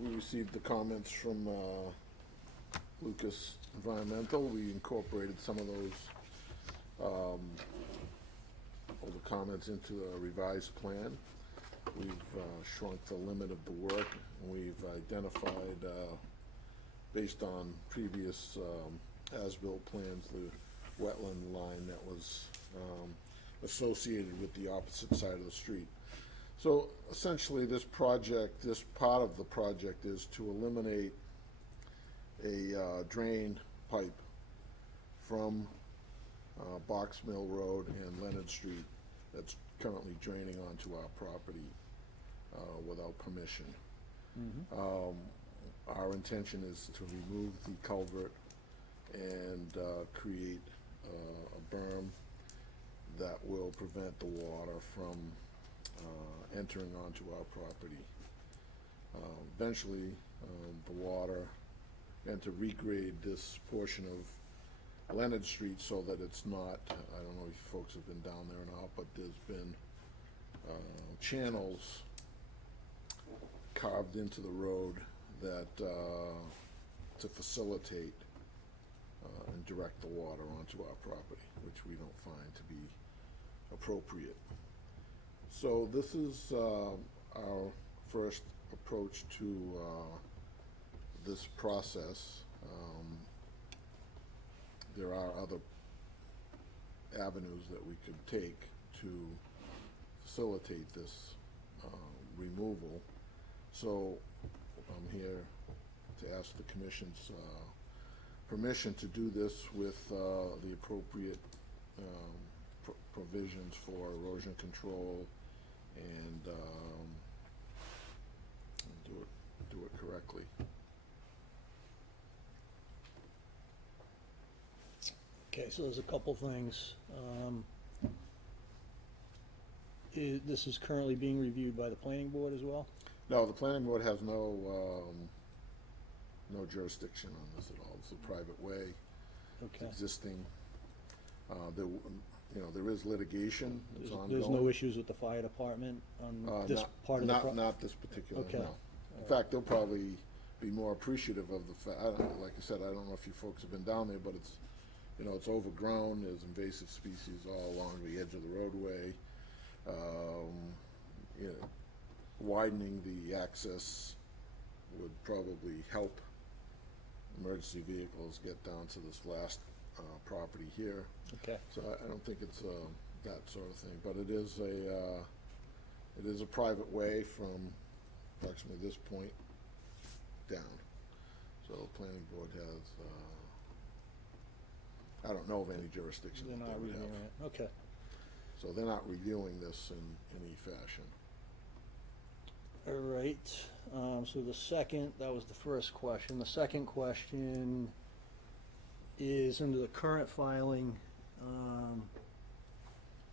We received the comments from Lucas Environmental. We incorporated some of those all the comments into a revised plan. We've shrunk the limit of the work, and we've identified, based on previous as-built plans, the wetland line that was associated with the opposite side of the street. So essentially, this project, this part of the project is to eliminate a drain pipe from Box Mill Road and Leonard Street that's currently draining onto our property without permission. Our intention is to remove the culvert and create a berm that will prevent the water from entering onto our property. Eventually, the water, and to regrade this portion of Leonard Street so that it's not, I don't know if you folks have been down there or not, but there's been channels carved into the road that, to facilitate and direct the water onto our property, which we don't find to be appropriate. So this is our first approach to this process. There are other avenues that we could take to facilitate this removal. So I'm here to ask the Commission's permission to do this with the appropriate provisions for erosion control and do it correctly. Okay, so there's a couple things. This is currently being reviewed by the planning board as well? No, the planning board has no jurisdiction on this at all. It's a private way. It's Okay. existing. There is litigation. It's ongoing. There's no issues with the fire department on this part of the Not this particular, Okay. no. In fact, they'll probably be more appreciative of the fact, like I said, I don't know if you folks have been down there, but it's overgrown, there's invasive species all along the edge of the roadway. You know, widening the access would probably help emergency vehicles get down to this last property here. Okay. So I don't think it's that sort of thing, but it is a private way from approximately this point down. So the planning board has, I don't know of any jurisdiction They're that not they would reviewing have. it, okay. So they're not reviewing this in any fashion. All right, so the second, that was the first question. The second question is under the current filing,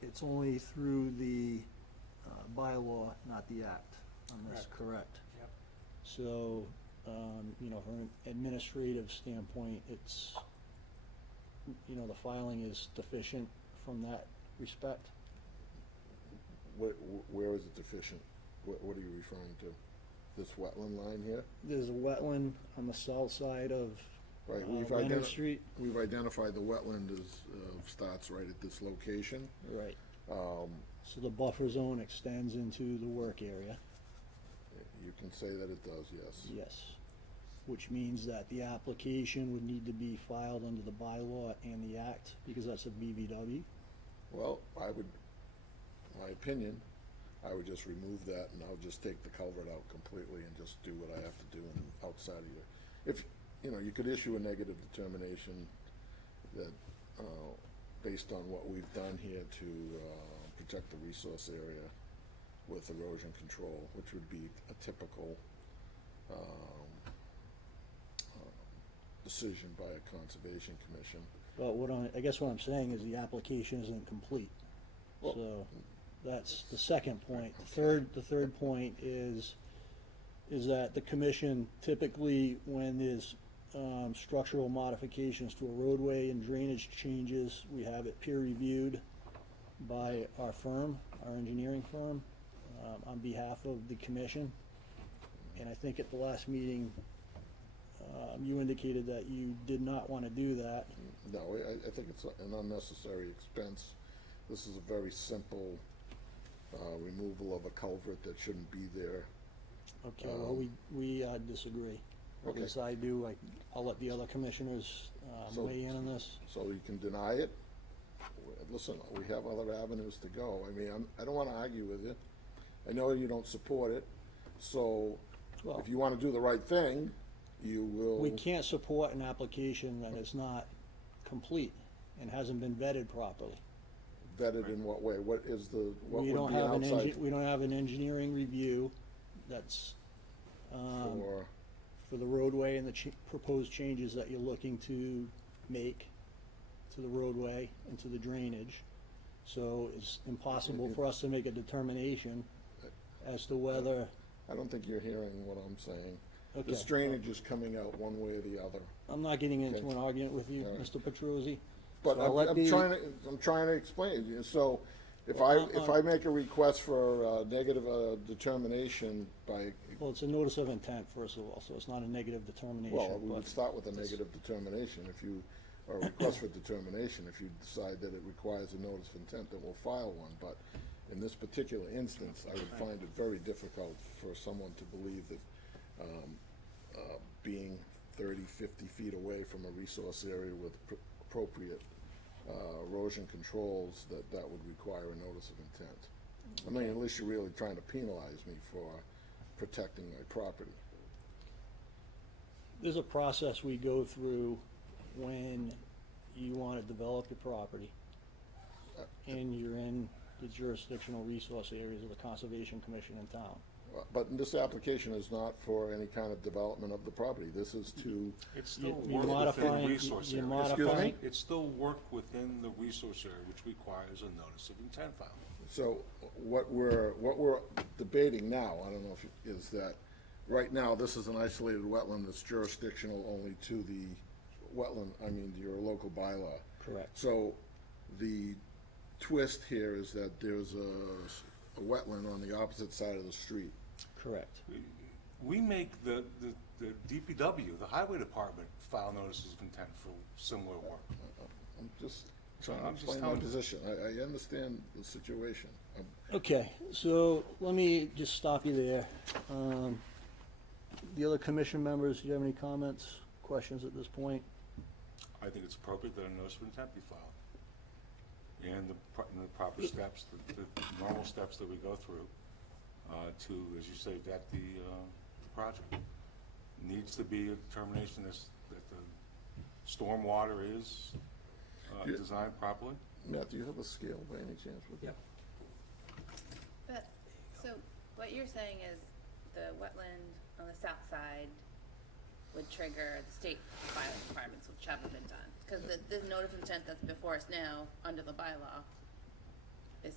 it's only through the bylaw, not the act on this, correct? Yep. So, you know, from an administrative standpoint, it's, you know, the filing is deficient from that respect? Where is it deficient? What are you referring to? This wetland line here? There's a wetland on the south side of Right, Leonard Street. we've identified the wetland as, starts right at this location. Right. So the buffer zone extends into the work area. You can say that it does, yes. Yes. Which means that the application would need to be filed under the bylaw and the act, because that's a BVW. Well, my opinion, I would just remove that and I'll just take the culvert out completely and just do what I have to do outside of your, if, you know, you could issue a negative determination that, based on what we've done here to, protect the resource area with erosion control, which would be a typical, decision by a conservation commission. But I guess what I'm saying is the application isn't complete. Well- So that's the second point. The third point is that the commission typically, when there's structural modifications to a roadway and drainage changes, we have it peer reviewed by our firm, our engineering firm, on behalf of the commission. And I think at the last meeting, you indicated that you did not want to do that. No, I think it's an unnecessary expense. This is a very simple, removal of a culvert that shouldn't be there. Okay, well, we disagree. At Okay. least I do. I'll let the other commissioners So- weigh in on this. So you can deny it. Listen, we have other avenues to go. I mean, I don't wanna argue with you. I know you don't support it, so Well, if you wanna do the right thing, you will. we can't support an application that is not complete and hasn't been vetted properly. Vetted in what way? What is what We would don't be have outside we don't have an engineering review that's, for, for the roadway and the proposed changes that you're looking to make to the roadway and to the drainage. So it's impossible for us to make a determination as to whether, I don't think you're hearing what I'm saying. okay. This drainage is coming out one way or the other. I'm not getting into Okay. an argument with you, All right. Mr. Petruzzi. But So I'll let the- I'm trying to explain, you. So if Well, if I make a request for negative determination by, Well, it's a notice of intent, first of all, so it's not a negative determination. well, we would but start with a it's- negative determination. If you, or a request for determination, if you decide that it requires a notice of intent, then we'll file one. But in this particular instance, I would find it very difficult for someone to believe that being 30, 50 feet away from a resource area with appropriate erosion controls, that would require a notice of intent. I mean, unless you're really trying to penalize me for protecting my property. There's a process we go through when you want to develop your property and you're in the jurisdictional resource areas of the Conservation Commission in town. But this application is not for any kind of development of the property. This is to, It's still You're work within modifying- resource you're area. modifying- It's still work within the resource area, which requires a notice of intent filing. so what we're debating now, I don't know if, is that, right now, this is an isolated wetland that's jurisdictional only to the wetland, I mean, your local bylaw. Correct. So the twist here is that there's a wetland on the opposite side of the street. Correct. We make the DPW, the highway department, file notices of intent for similar work. I'm just trying to I'm just explain my telling you. position. I understand the situation. Okay, so let me just stop you there. The other commission members, do you have any comments, questions at this point? I think it's appropriate that a notice of intent be filed. And the proper steps, the normal steps that we go through, to, as you say, vet the project. Needs to be a determination that the stormwater is Yeah. designed properly. Matt, do you have a scale by any chance with you? Yep. But, so what you're saying is the wetland on the south side would trigger the state filing requirements which haven't been done? Cause the notice of intent that's before us now, under the bylaw, is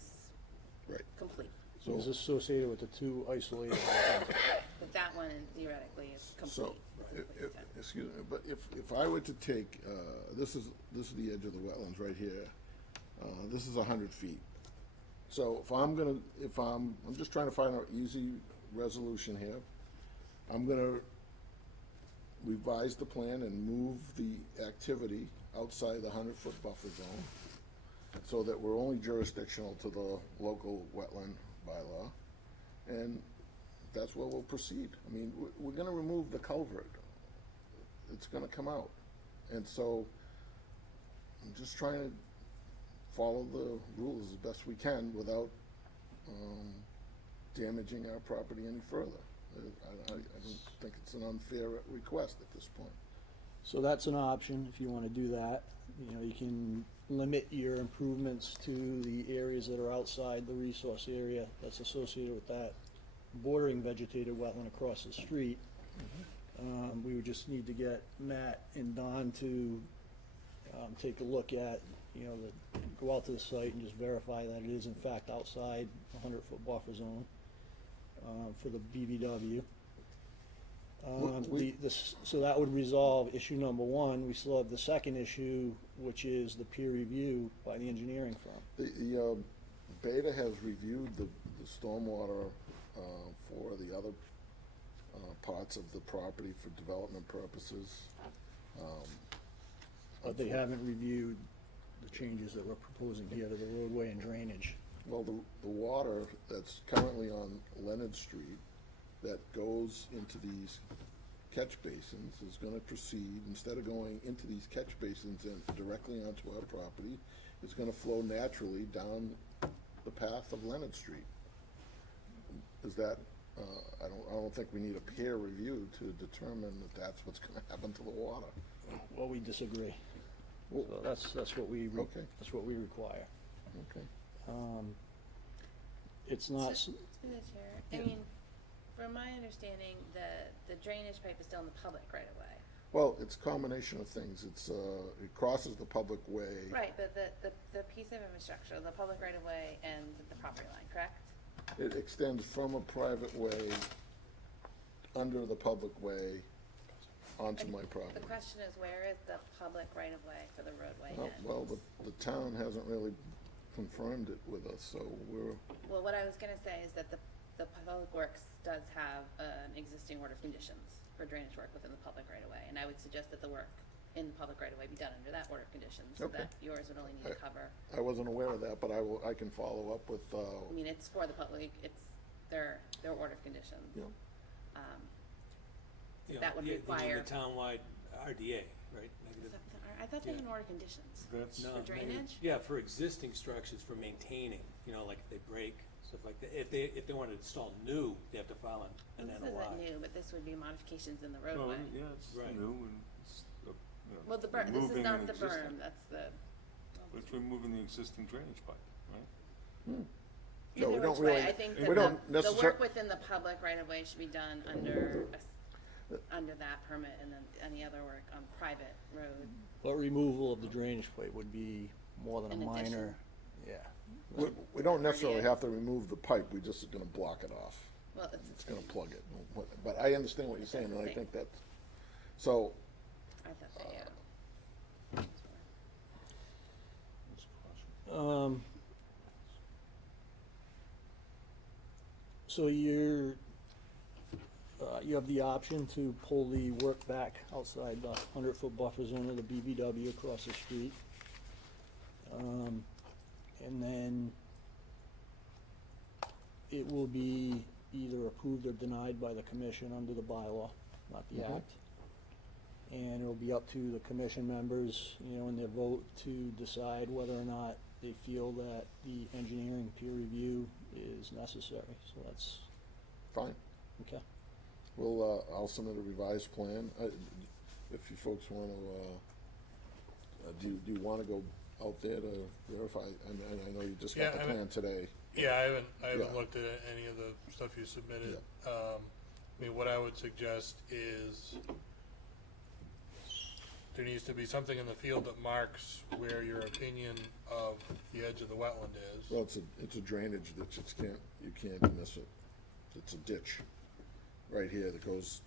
Right. complete. So is this associated with the two isolated wetlands? But that one theoretically is So, complete. excuse me, but if I were to take, this is the edge of the wetlands right here. This is 100 feet. So I'm just trying to find an easy resolution here. I'm gonna revise the plan and move the activity outside the 100-foot buffer zone so that we're only jurisdictional to the local wetland bylaw. And that's where we'll proceed. I mean, we're gonna remove the culvert. It's gonna come out. And so I'm just trying to follow the rules as best we can without damaging our property any further. I don't think it's an unfair request at this point. So that's an option, if you wanna do that. You know, you can limit your improvements to the areas that are outside the resource area that's associated with that bordering vegetated wetland across the street. We would just need to get Matt and Don to, take a look at, you know, go out to the site and just verify that it is in fact outside a 100-foot buffer zone, for the BBW. So that would resolve issue number one. We still have the second issue, which is the peer review by the engineering firm. The Beta has reviewed the stormwater for the other parts of the property for development purposes. But they haven't reviewed the changes that we're proposing here to the roadway and drainage. Well, the water that's currently on Leonard Street that goes into these catch basins is gonna proceed, instead of going into these catch basins and directly onto our property, it's gonna flow naturally down the path of Leonard Street. Is that, I don't think we need a peer review to determine that that's what's gonna happen to the water. Well, we disagree. So that's what we, Okay. that's what we require. Okay. It's not, Through the chair, I mean, from my understanding, the drainage pipe is still in the public right away. Well, it's a combination of things. It's, it crosses the public way. Right, but the piece of infrastructure, the public right of way and the property line, correct? It extends from a private way, under the public way, onto my property. The question is, where is the public right of way for the roadway end? Well, the town hasn't really confirmed it with us, so we're, Well, what I was gonna say is that the Public Works does have an existing order of conditions for drainage work within the public right of way, and I would suggest that the work in the public right of way be done under that order of conditions, so Okay. that yours would only need to cover. I wasn't aware of that, but I can follow up with, I mean, it's for the public, it's their order of conditions. Yeah. You know, That would you need require. a townwide RDA, right? Is that I thought they had an order of conditions. That's, No, For drainage? Yeah, for existing structures, for maintaining, you know, like if they break, stuff like that. If they want to install new, they have to file an This NOI. isn't new, but this would be modifications in the well, roadway. yeah, it's Right. new and it's, you know, Well, the berm, this is removing not an the existing- berm, that's the. But it's removing the existing drainage pipe, right? No, we Either don't which way, really- I think we that don't the necessar- work within the public right of way should be done under under that permit, and then any other work on private road. but removal of the drainage pipe would be more than a An minor, addition. yeah. we don't necessarily RDA. have to remove the pipe, we just are gonna block it off. Well, It's gonna plug it. But I understand what you're saying, and I That's the think that's, so, I thought that, yeah. So you have the option to pull the work back outside the 100-foot buffer zone of the BBW across the street. And then it will be either approved or denied by the commission under the bylaw, not the Mhm. act. And it'll be up to the commission members, in their vote to decide whether or not they feel that the engineering peer review is necessary. So that's, Fine. okay. Well, I'll submit a revised plan. If you folks want to, do you want to go out there to verify? I know you just got the Yeah, plan today. Yeah, I haven't Yeah. looked at any of the stuff you submitted. I mean, what I would suggest is there needs to be something in the field that marks where your opinion of the edge of the wetland is. Well, it's a drainage ditch. You can't miss it. It's a ditch right here that goes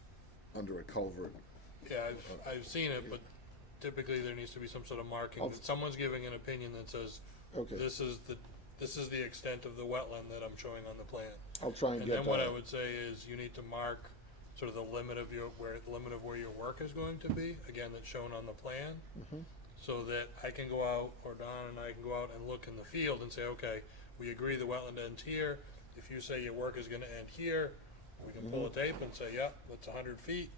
under a culvert. Yeah, I've seen it, but typically there needs to be some sort of marking, that someone's giving an opinion that says, Okay. this is the extent of the wetland that I'm showing on the plan. I'll try and And get then what that. I would say is you need to mark sort of the limit of where your work is going to be, again, that's shown on the plan. Mhm. So that I can go out, or Don and I can go out and look in the field and say, okay, we agree the wetland ends here. If you say your work is gonna end here, we can pull a tape and say, yep, that's 100 feet.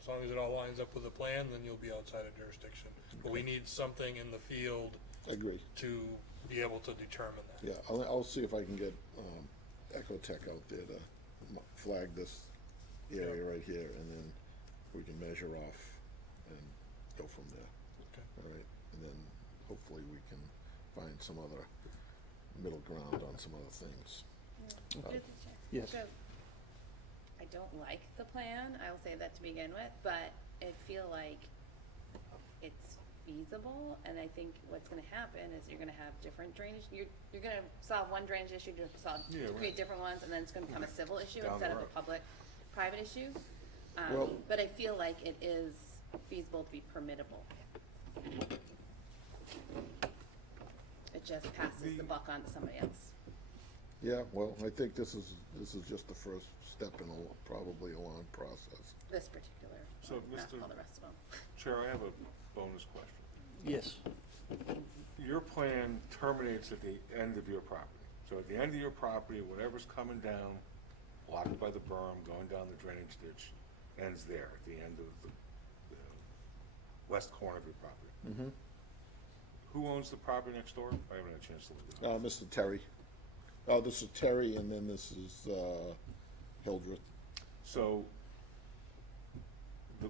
As long as it all lines up with the plan, then you'll be outside of jurisdiction. But we need something in the field Agree. to be able to determine that. Yeah, I'll see if I can get Ecotech out there to flag this area right here, and then we can measure off and go from there. Okay. All right, and then hopefully we can find some other middle ground on some other things. Through the chair. Yes. So, I don't like the plan, I will say that to begin with, but I feel like it's feasible, and I think what's gonna happen is you're gonna have different drainage, you're gonna solve one drainage issue to Yeah, right. create different ones, and then it's gonna become a civil issue Down the instead of a road. public-private issue. Well- But I feel like it is feasible to be permittable. It just passes the buck on to somebody else. Yeah, well, I think this is just the first step in probably a long process. This particular, So, not Mr. all the rest of them. Chair, I have a bonus question. Yes. Your plan terminates at the end of your property. So at the end of your property, whatever's coming down, blocked by the berm, going down the drainage ditch, ends there at the end of the west corner of your property. Mm-hmm. Who owns the property next door? I haven't had a chance to look at it. Mr. Terry. Oh, this is Terry, and then this is Hildreth. So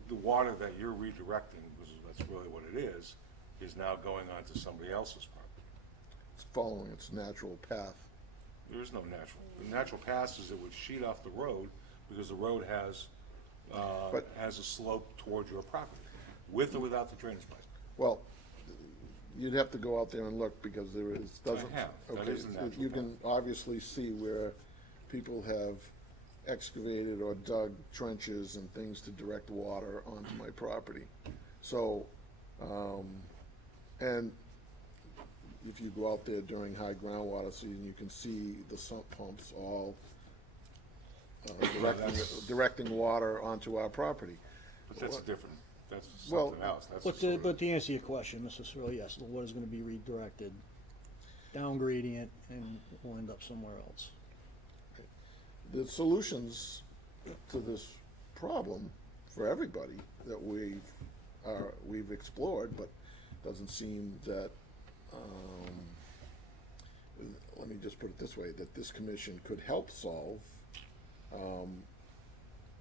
the water that you're redirecting, because that's really what it is now going on to somebody else's property. It's following its natural path. There is no natural. The natural path is it would sheet off the road because the road has a slope towards your property, with or without the drainage pipe. Well, you'd have to go out there and look because there is, doesn't. I have. That Okay, is the natural you can obviously see where people have excavated or dug trenches and things to direct water onto my property. So, and if you go out there during high groundwater season, you can see the sump pumps all directing water onto our property. But that's different. That's Well, something else. That's But a sort of- but to answer your question, Mr. Searle, yes, the water's gonna be redirected down gradient and will end up somewhere else. The solutions to this problem for everybody that we've explored, but doesn't seem that, let me just put it this way, that this commission could help solve,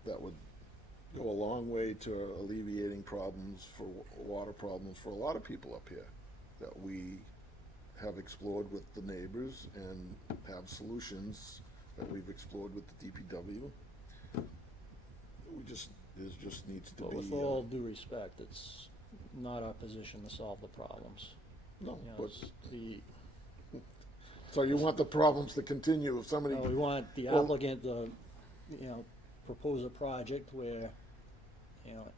that would go a long way to alleviating water problems for a lot of people up here, that we have explored with the neighbors and have solutions that we've explored with the DPW. There just needs to But be. with all due respect, it's not our position to solve the problems. No, You know, but, it's the, so you want the problems to continue if somebody. we want the Well- applicant to, propose a project where,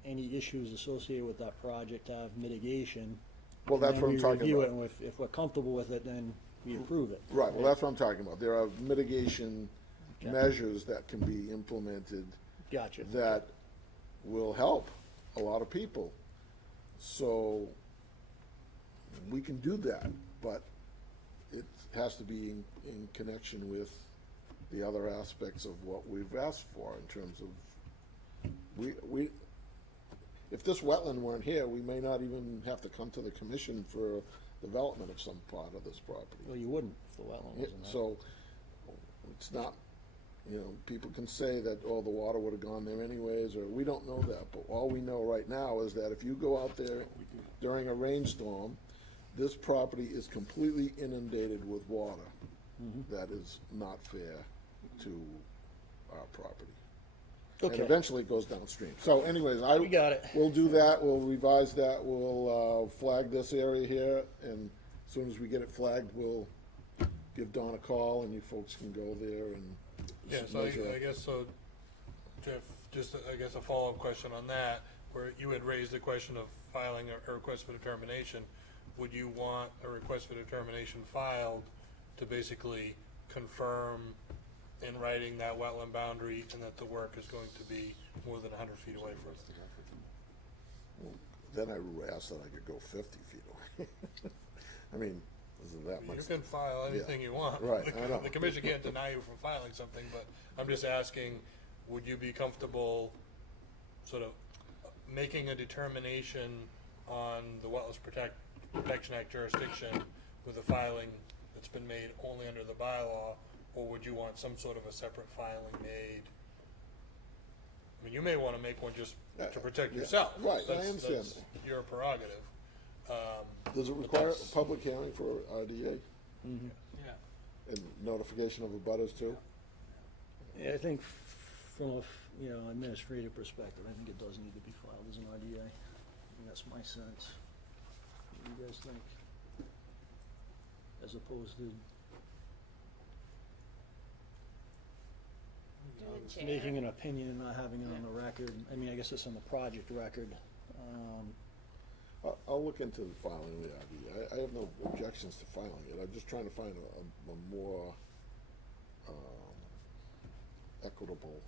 any issues associated with that project have mitigation. Well, and that's then what I'm we talking review about. it, and if we're comfortable with it, then we approve it. Right, well, that's what I'm talking about. There are mitigation Okay. measures that can be implemented Gotcha. that will help a lot of people. So we can do that. but it has to be in connection with the other aspects of what we've asked for in terms of, if this wetland weren't here, we may not even have to come to the commission for development of some part of this property. Well, you wouldn't if the wetland Yeah, wasn't there. so, it's not, people can say that, oh, the water would've gone there anyways, or we don't know that, but all we know right now is that if you go out there during a rainstorm, this property is completely inundated with water. That is not fair to our property. And Okay. eventually it goes downstream. So anyways, We got it. we'll do that, we'll revise that, we'll, flag this area here, and as soon as we get it flagged, we'll give Dawn a call, and you folks can go there and Yeah, so measure. I guess, so, Jeff, just, I guess a follow-up question on that, where you had raised the question of filing a request for determination. Would you want a request for determination filed to basically confirm in writing that wetland boundary and that the work is going to be more than 100 feet away from it? Then I asked that I could go 50 feet away. I mean, isn't that much? You can file anything you want. Right, The- I know. The commission can't deny you from filing something, but I'm just asking, would you be comfortable sort of making a determination on the Wetlands Protection Act jurisdiction with a filing that's been made only under the bylaw, or would you want some sort of a separate filing made? I mean, you may wanna make one just to protect Yeah, yourself. right, I That's understand. your prerogative. Does it but require a that's- public hearing for RDA Yeah. and notification of abutters too? Yeah, I think from a, administrative perspective, I think it does need to be filed as an RDA. That's my sense. What do you guys think? As opposed to Through the chair. making an opinion and not having it on the record. I mean, I guess it's on the project record. I'll look into the filing of the RDA. I have no objections to filing it. I'm just trying to find a more equitable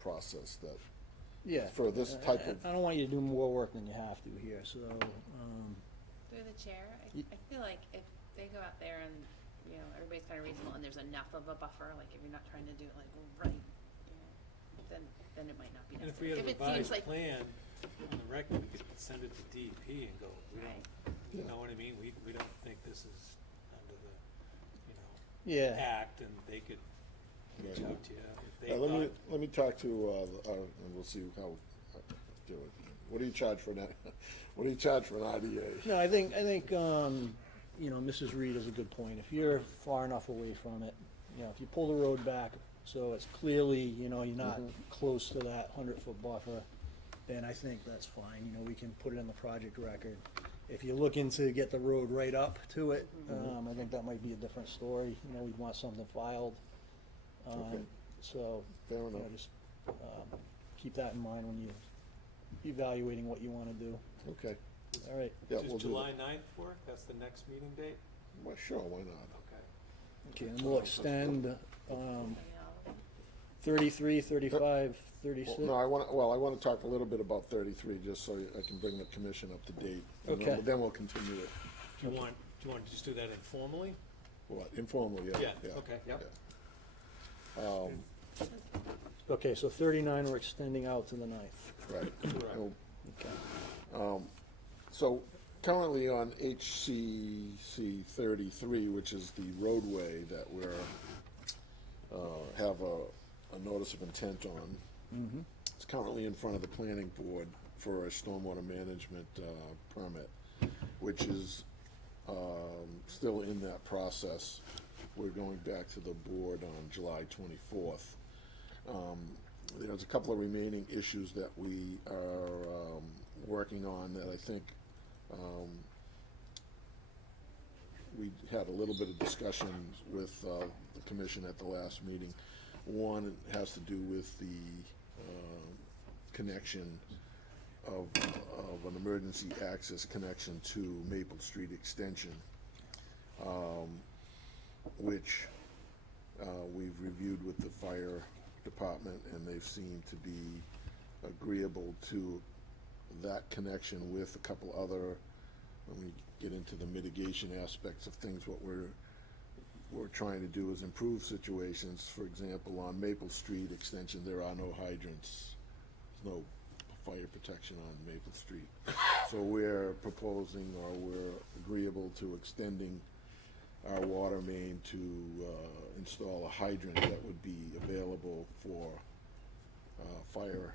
process that, Yeah. for this I- type I- of. I don't want you to do more work than you have to here, so, Through the chair, Ye- I feel like if they go out there and, everybody's kind of reasonable and there's enough of a buffer, like if you're not trying to do it like right, then it might not be And if necessary. we had a If it seems revised like, plan on the record, we could send it to DEP and go, we Right. don't, you Yeah. know what I mean? We don't think this is under the, yeah. act, and they could reach Yeah. out to you if they Let thought. me talk to, and we'll see how, do it. What do you charge for that? What do you charge for an RDA? No, I think, Mrs. Reed has a good point. If you're far enough away from it, if you pull the road back, so it's clearly, you're not close to that 100-foot buffer, then I think that's fine. We can put it in the project record. If you're looking to get the road right up to it, I think that might be a different story. We'd want something filed. Okay. So, Fair enough. just keep that in mind when you're evaluating what you want to do. Okay, All right. yeah, Does we'll do July that. 9th work? That's the next meeting date? Well, sure, why not? Okay. Okay, and we'll extend 33, 35, 36. No, I want to talk a little bit about 33, just so I can bring the commission up to date. And then- Okay. Then we'll continue it. Do you want to just do that informally? What, informally, yeah. Yeah, okay, yep. yeah. Okay, so 39 we're extending out to the 9th. Right. Correct. Oh, So currently on HCC 33, which is the roadway that we're, have a notice of intent on. It's currently in front of the planning board for a stormwater management permit, which is still in that process. We're going back to the board on July 24th. There's a couple of remaining issues that we are working on that I think we had a little bit of discussion with the commission at the last meeting. One has to do with the connection of an emergency access connection to Maple Street Extension, which we've reviewed with the fire department, and they've seemed to be agreeable to that connection with a couple other when we get into the mitigation aspects of things, what we're trying to do is improve situations. For example, on Maple Street Extension, there are no hydrants. There's no fire protection on Maple Street. So we're proposing, or we're agreeable to extending our water main to install a hydrant that would be available for fire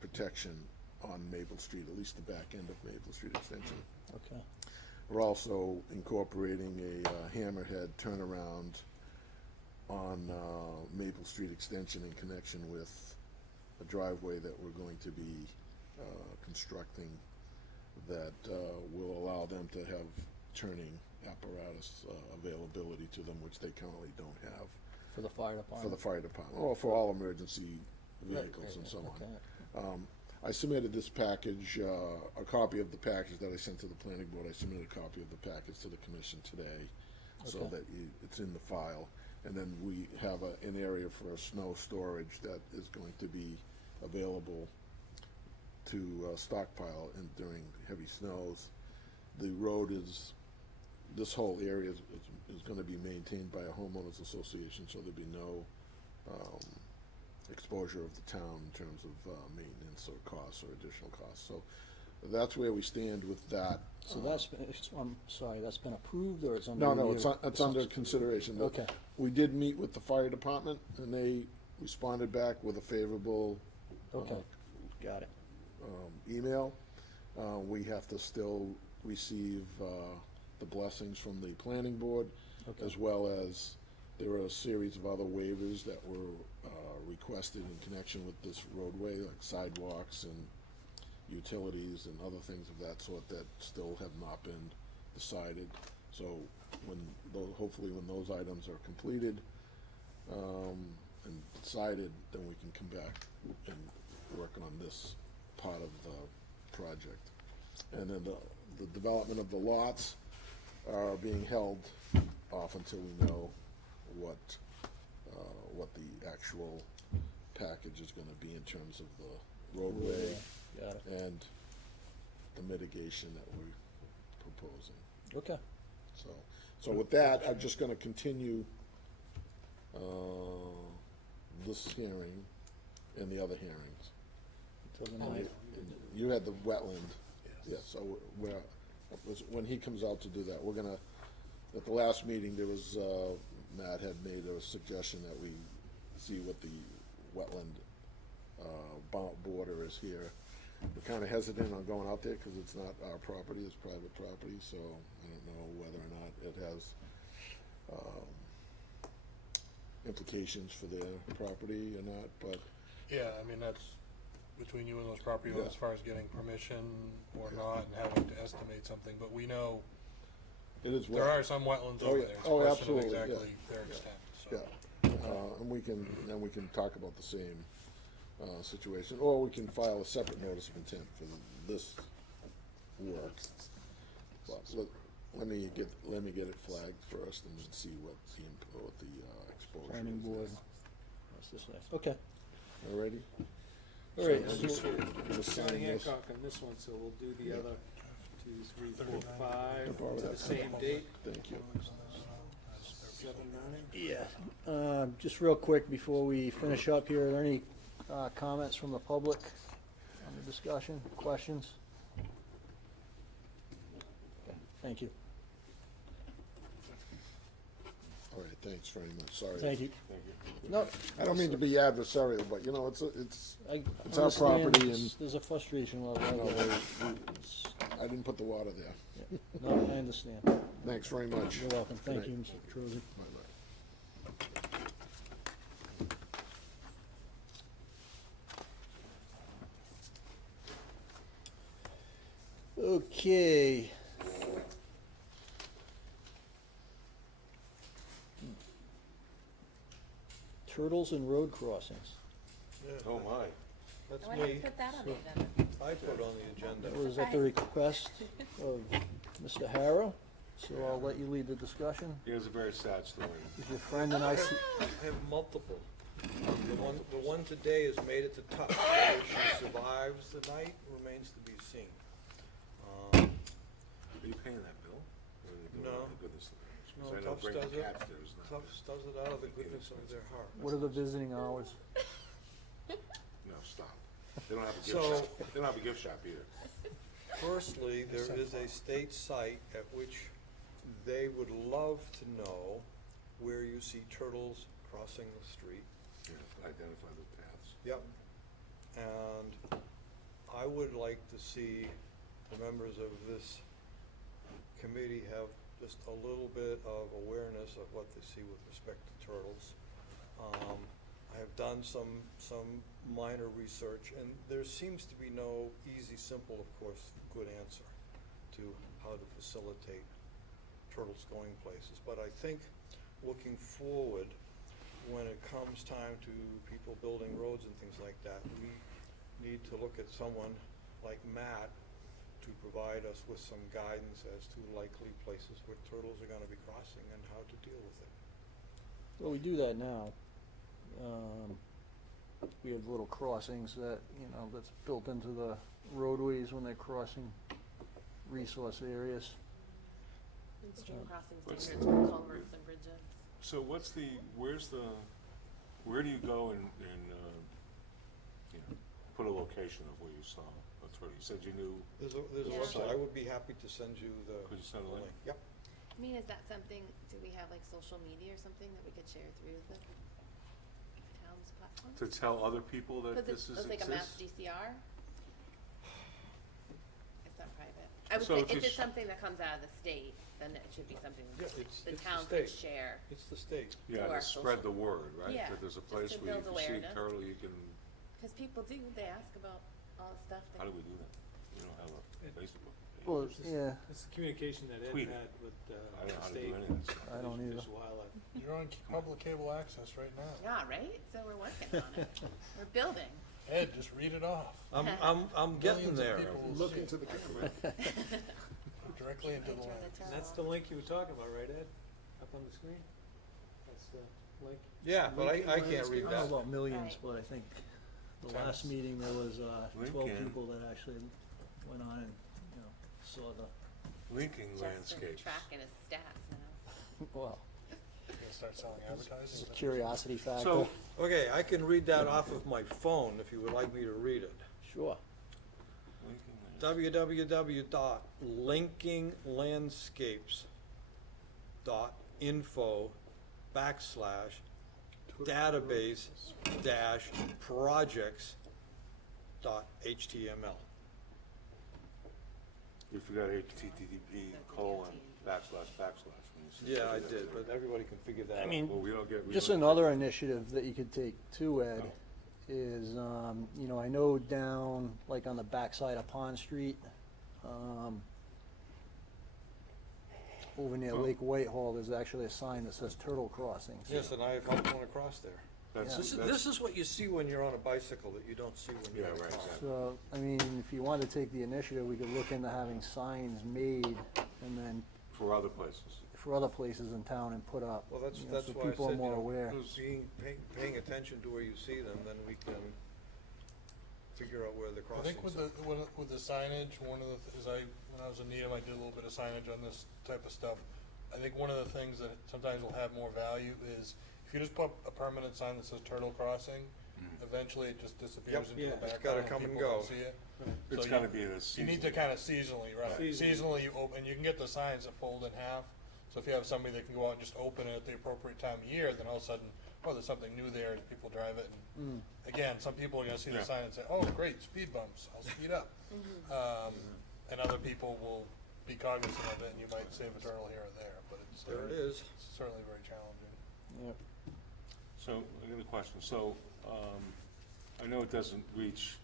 protection on Maple Street, at least the back end of Maple Street Extension. Okay. We're also incorporating a hammerhead turnaround on Maple Street Extension in connection with a driveway that we're going to be constructing that will allow them to have turning apparatus availability to them, which they currently don't have For the fire department? for the fire department, or for all emergency vehicles and so on. I submitted this package, a copy of the package that I sent to the planning board. I submitted a copy of the package to the commission today, so Okay. that it's in the file. And then we have an area for snow storage that is going to be available to stockpile during heavy snows. The road is, this whole area is going to be maintained by a homeowners association, so there'll be no exposure of the town in terms of maintenance or costs or additional costs. So that's where we stand with that. So that's been, I'm sorry, that's been approved, or it's under No, review? it's under consideration. Okay. We did meet with the fire department, and they responded back with a favorable Okay, got it. email. We have to still receive the blessings from the planning board, Okay. as well as there are a series of other waivers that were requested in connection with this roadway, like sidewalks and utilities and other things of that sort that still have not been decided. So hopefully when those items are completed and decided, then we can come back and work on this part of the project. And then the development of the lots are being held off until we know what the actual package is gonna be in terms of the roadway Got it. and the mitigation that we're proposing. Okay. So with that, I'm just gonna continue this hearing and the other hearings. Until the And ninth. you had the wetland. Yeah, so when he comes out to do that, we're gonna, at the last meeting, there was, Matt had made a suggestion that we see what the wetland border is here. We're kinda hesitant on going out there, cause it's not our property, it's private property, so I don't know whether or not it has implications for their property or not, but Yeah, I mean, that's between you and those property owners Yeah. as far as getting permission or not and having to estimate something, but we know it is there wet. are some wetlands Oh, over yeah. there. It's a Oh, question of absolutely, yeah. exactly their extent, so. Yeah, and we can talk about the same situation, or we can file a separate notice of intent for this work. But let me get it flagged first and then see what the exposure is. Planning board. What's this next? Okay. Alrighty? All right. So, so- we'll sign Johnny this. Hancock on this one, so we'll do the other 2, 3, 4, 5 Borrow to the that. same date, Thank you. 7/9. Yeah. Just real quick before we finish up here, are there any comments from the public on the discussion, questions? Okay, thank you. All right, thanks very much, sorry. Thank you. Thank you. No, I don't mean to be adversarial, but you know, it's I it's our understand property there's- and, There's a frustration level. I you know, get it. It's- I didn't put the water there. Yeah. No, I understand. Thanks very much. You're welcome. Thank Good you, night. Mr. Trozy. Bye-bye. Okay. Turtles and road crossings. Oh, my. That's Why did me. you put that on the agenda? I put on the agenda. That was at the request of Mr. Harrow, so I'll let you lead the discussion. It was a very sad story. Is your friend and I see, I have multiple. The one today has made it to top. Whether she survives the night remains to be seen. Are you paying that bill? Or are they doing it No. out of the goodness of their hearts? 'Cause No, I know Tufts bringing does it. cats there is not Tufts does it out of the goodness of their heart. What are the visiting hours? No, stop. They don't have a gift So- shop. They don't have a gift shop either. Firstly, there is a state site at which they would love to know where you see turtles crossing the street. Yeah, identify the paths. Yep. And I would like to see the members of this committee have just a little bit of awareness of what they see with respect to turtles. I have done some minor research, and there seems to be no easy, simple, of course, good answer to how to facilitate turtles going places. But I think looking forward, when it comes time to people building roads and things like that, we need to look at someone like Matt to provide us with some guidance as to likely places where turtles are gonna be crossing and how to deal with it. Well, we do that now. We have little crossings that, that's built into the roadways when they're crossing resource areas. And stream crossing What's standards for culverts and bridges. So where do you go and put a location of where you saw a turtle? You said you knew, There's a Yeah. website, I would be happy to send you the. could you send a the link? Yep. I mean, is that something, do we have like social media or something that we could share through the town's platform? To tell other people that Cause this it's is like a mass exists? DCR? It's not private. I would So say if if you it's sh- something that comes out of the state, then it should be something Yeah, the it's town could state. share. It's the state. Yeah, to our to spread the social- word, right? Yeah, That there's a just place to where you build can see a awareness. turtle, you can, Cause people do, they ask about all the stuff how that. do we do that? We don't have a Facebook page. Well, It's just- yeah, It's the communication that Ed Tweet it. had with I don't know the how to do state. any of that stuff. I don't Fish either. and Wildlife. You're on public cable access right now. Yeah, right? So we're working on it. We're building. Ed, just read it off. I'm getting Millions of there. people will Look see into it the camera. Directly into the Enter lens. the And that's the turtle. link you were talking about, right, Ed? Up on the screen? That's the link? Yeah, but I can't I read don't know that. about millions, Right. but I think the Times. last meeting, there was, 12 LinkedIn. people that actually went on and, saw the, Linking Justin landscapes. tracking his stats now. well, You're gonna start selling advertising? it's a Is that- curiosity factor. So, Okay, I can read that off of my phone if you would like me to read it. Sure. linking landscapes. You forgot http:// when you said Yeah, I that. did, but everybody can figure that out. I mean, Well, we don't get. we just don't- another initiative that you could take too, Ed, Oh. is, I know down, like on the backside of Pond Street, over near Oh. Lake Whitehall, there's actually a sign that says turtle crossings. Yes, and I have helped one across there. That's, This that's, is what you see when you're on a bicycle that you don't see when you're Yeah, in a right, car. exactly. So, I mean, if you wanted to take the initiative, we could look into having signs made and then for other places. for other places in town and put up, Well, that's so why I people are said, more aware. paying attention to where you see them, then we can figure out where the I crossings think are. with the signage, one of the, when I was in Needham, I did a little bit of signage on this type of stuff. I think one of the things that sometimes will have more value is if you just put a permanent sign that says turtle crossing, eventually it just disappears Yep. into Yeah, the it's background. gotta come and people don't go. See it. It's So gotta you- be the You need to kinda seasonally, right, seasonally you open, you can get the signs that fold in half. So if you have somebody that can go out and just open it at the appropriate time of year, then all of a sudden, oh, there's something new there as people drive it. And again, some people are gonna see Yeah. the sign and say, oh, great, speed bumps, I'll speed up. And other people will be cognizant of it and you might save a turtle here or there, but it's. There it is. It's certainly very challenging. Yep. So, I got a question. So, I know it doesn't reach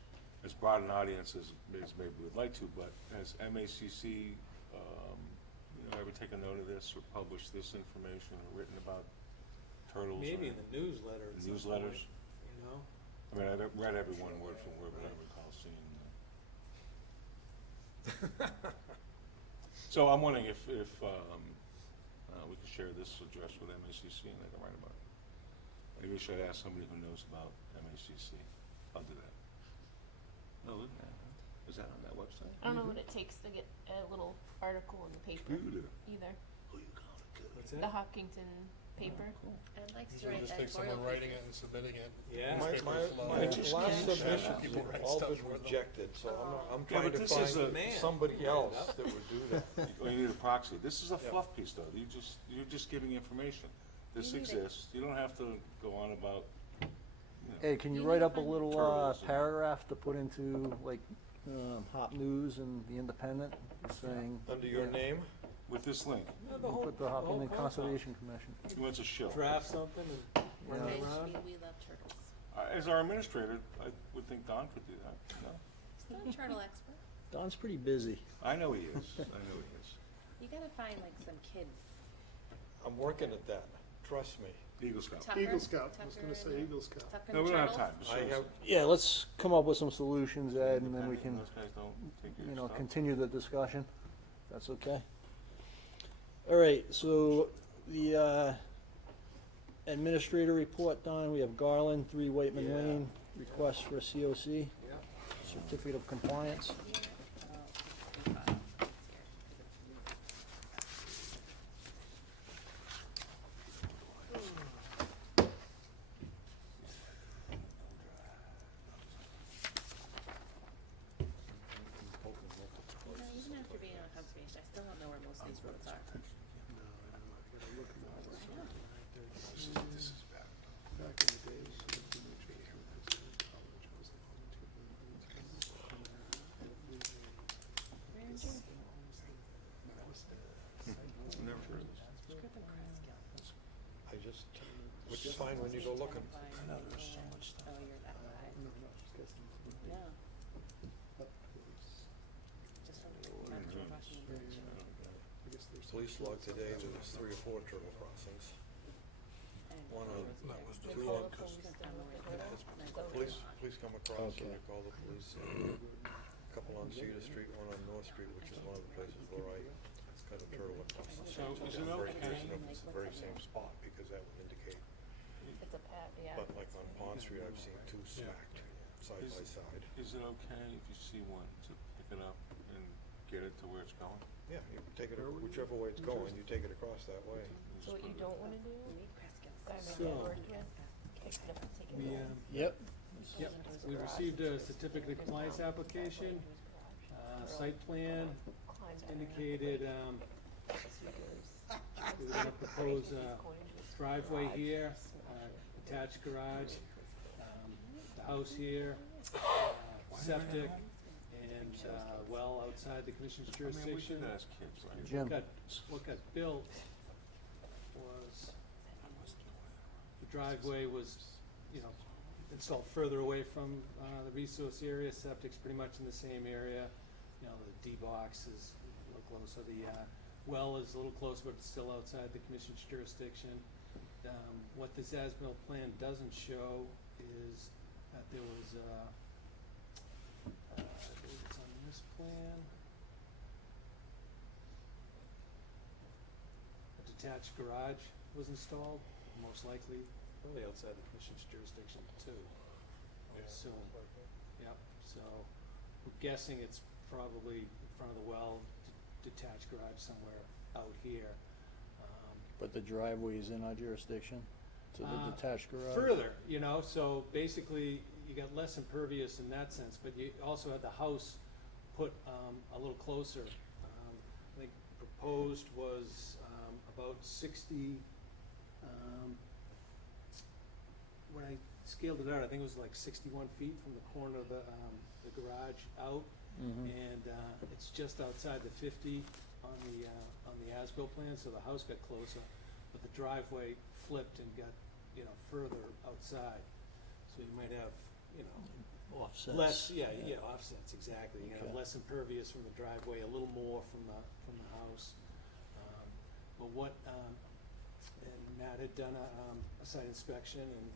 as broad an audience as maybe we'd like to, but has MACC, ever taken note of this or published this information or written about turtles? Maybe or in the newsletter at some newsletters? point, you know? I mean, I've read every one word for word, but I don't recall seeing. So I'm wondering if we could share this address with MACC and they can write about it. Maybe we should ask somebody who knows about MACC. I'll do that. No, is that on that website? website? I don't know what it takes to get a little article in the paper either. What's The that? Hopkinton paper. I'd like to So it write just takes editorial someone writing it pieces. and submitting it. Yeah. My Newspapers love last it. submission, People write all stuff been for them. rejected, so I'm Yeah, trying but to this is find a- somebody else that would do that. Well, you need a proxy. This is a Yeah. fluff piece, though. You're just giving information. This You need a- exists. You don't have to go on about, you know. Hey, can you You write need to up a find little, turtles and- paragraph to put into, like, Hop News and The Independent, saying. Under your yeah, name? With this link, Yeah, the whole- Put the the whole Hopkinton concept. Conservation Commission. he wants a shill. Draft something and run Yeah. it Say, around. we love turtles. As our administrator, I would think Don could do that, no? He's not a turtle expert. Don's pretty busy. I know he is. I know he is. You gotta find like some kids. I'm working at that, trust me. Eagle Scout. Tucker- Eagle Scout, I was Tucker gonna say and- Eagle Scout. Tucker No, and we the don't have turtles. time. I have, Yeah, let's come up with some solutions, Ed, and then we can, Those guys don't take your you know, stuff. continue the discussion. That's okay. All right, so the administrator report, Don, we have Garland, 3 Whiteman Yeah. Lane, request for a COC, Yeah. certificate of compliance. Here, oh, file. It's here. You know, even after being on conservation, I still don't know where most of these roads are. I know. This is bad. Back in the days, you had to make sure you had to college, I was like volunteer Where in Jersey? Never heard of this. Grew up in Cresskill. I just, which is fine when you go looking. I know, there's so much stuff. Oh, you're that high. No, just guessing. No, But there's- just from after crossing the bridge. I guess there's. Police log today, there was 3 or 4 turtle crossings. One on, That was the two one, on, 'cause police come across and Okay. they call the police. A couple on Cedar Street, one on North Street, which is one of the places where I got a turtle across the street. So is it I'm very okay? curious to know if it's the very same spot, because that would indicate. It's a pat, yeah. But like on Pond Street, I've seen 2 smacked side by side. Is it okay if you see one to pick it up and get it to where it's going? Yeah, you take it, whichever way it's going, you take it across that way. So what you don't wanna do, We need Cresskill. guy So- maybe I worked with, pick it up and take it We, home. Yep. Yep, we received a certificate of compliance application, site plan indicated, we were gonna propose a driveway here, attached garage, the house here, septic, and, well outside the commission's I mean, we jurisdiction. did that as kids, right? Jim. What got built was, the driveway was, you know, installed further away from, the resource area, septic's pretty much in the same area. You know, the D-box is a little closer, the, well is a little closer, but it's still outside the commission's jurisdiction. What this as-built plan doesn't show is that there was, I believe it's on this plan. A detached garage was installed, most likely, probably outside the commission's jurisdiction too. So, yep, so we're guessing it's probably in front of the well, detached garage somewhere out here. But the driveway is in our jurisdiction to the detached garage? Further, you know, so basically you got less impervious in that sense, but you also had the house put a little closer. I think proposed was about 60, when I scaled it out, I think it was like 61 feet from the corner of the garage out. Mhm. And it's just outside the 50 on the as-built plan, so the house got closer, but the driveway flipped and got, you know, further outside. So you might have, you know, Offsets. less, yeah, offsets, exactly. You have Okay. less impervious from the driveway, a little more from the house. But what, and Matt had done a site inspection, and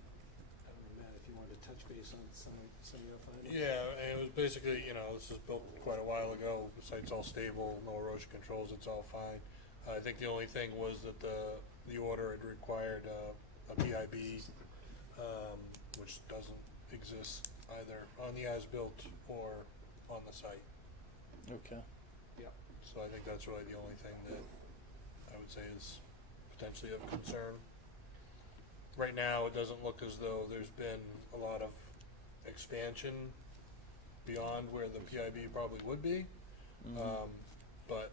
I don't know, Matt, if you wanted to touch base on some of your findings. Yeah, and it was basically, you know, this was built quite a while ago, the site's all stable, no erosion controls, it's all fine. I think the only thing was that the order had required a PIB, which doesn't exist either on the as-built or on the site. Okay. Yep. So I think that's really the only thing that I would say is potentially of concern. Right now, it doesn't look as though there's been a lot of expansion beyond where the PIB probably would be. But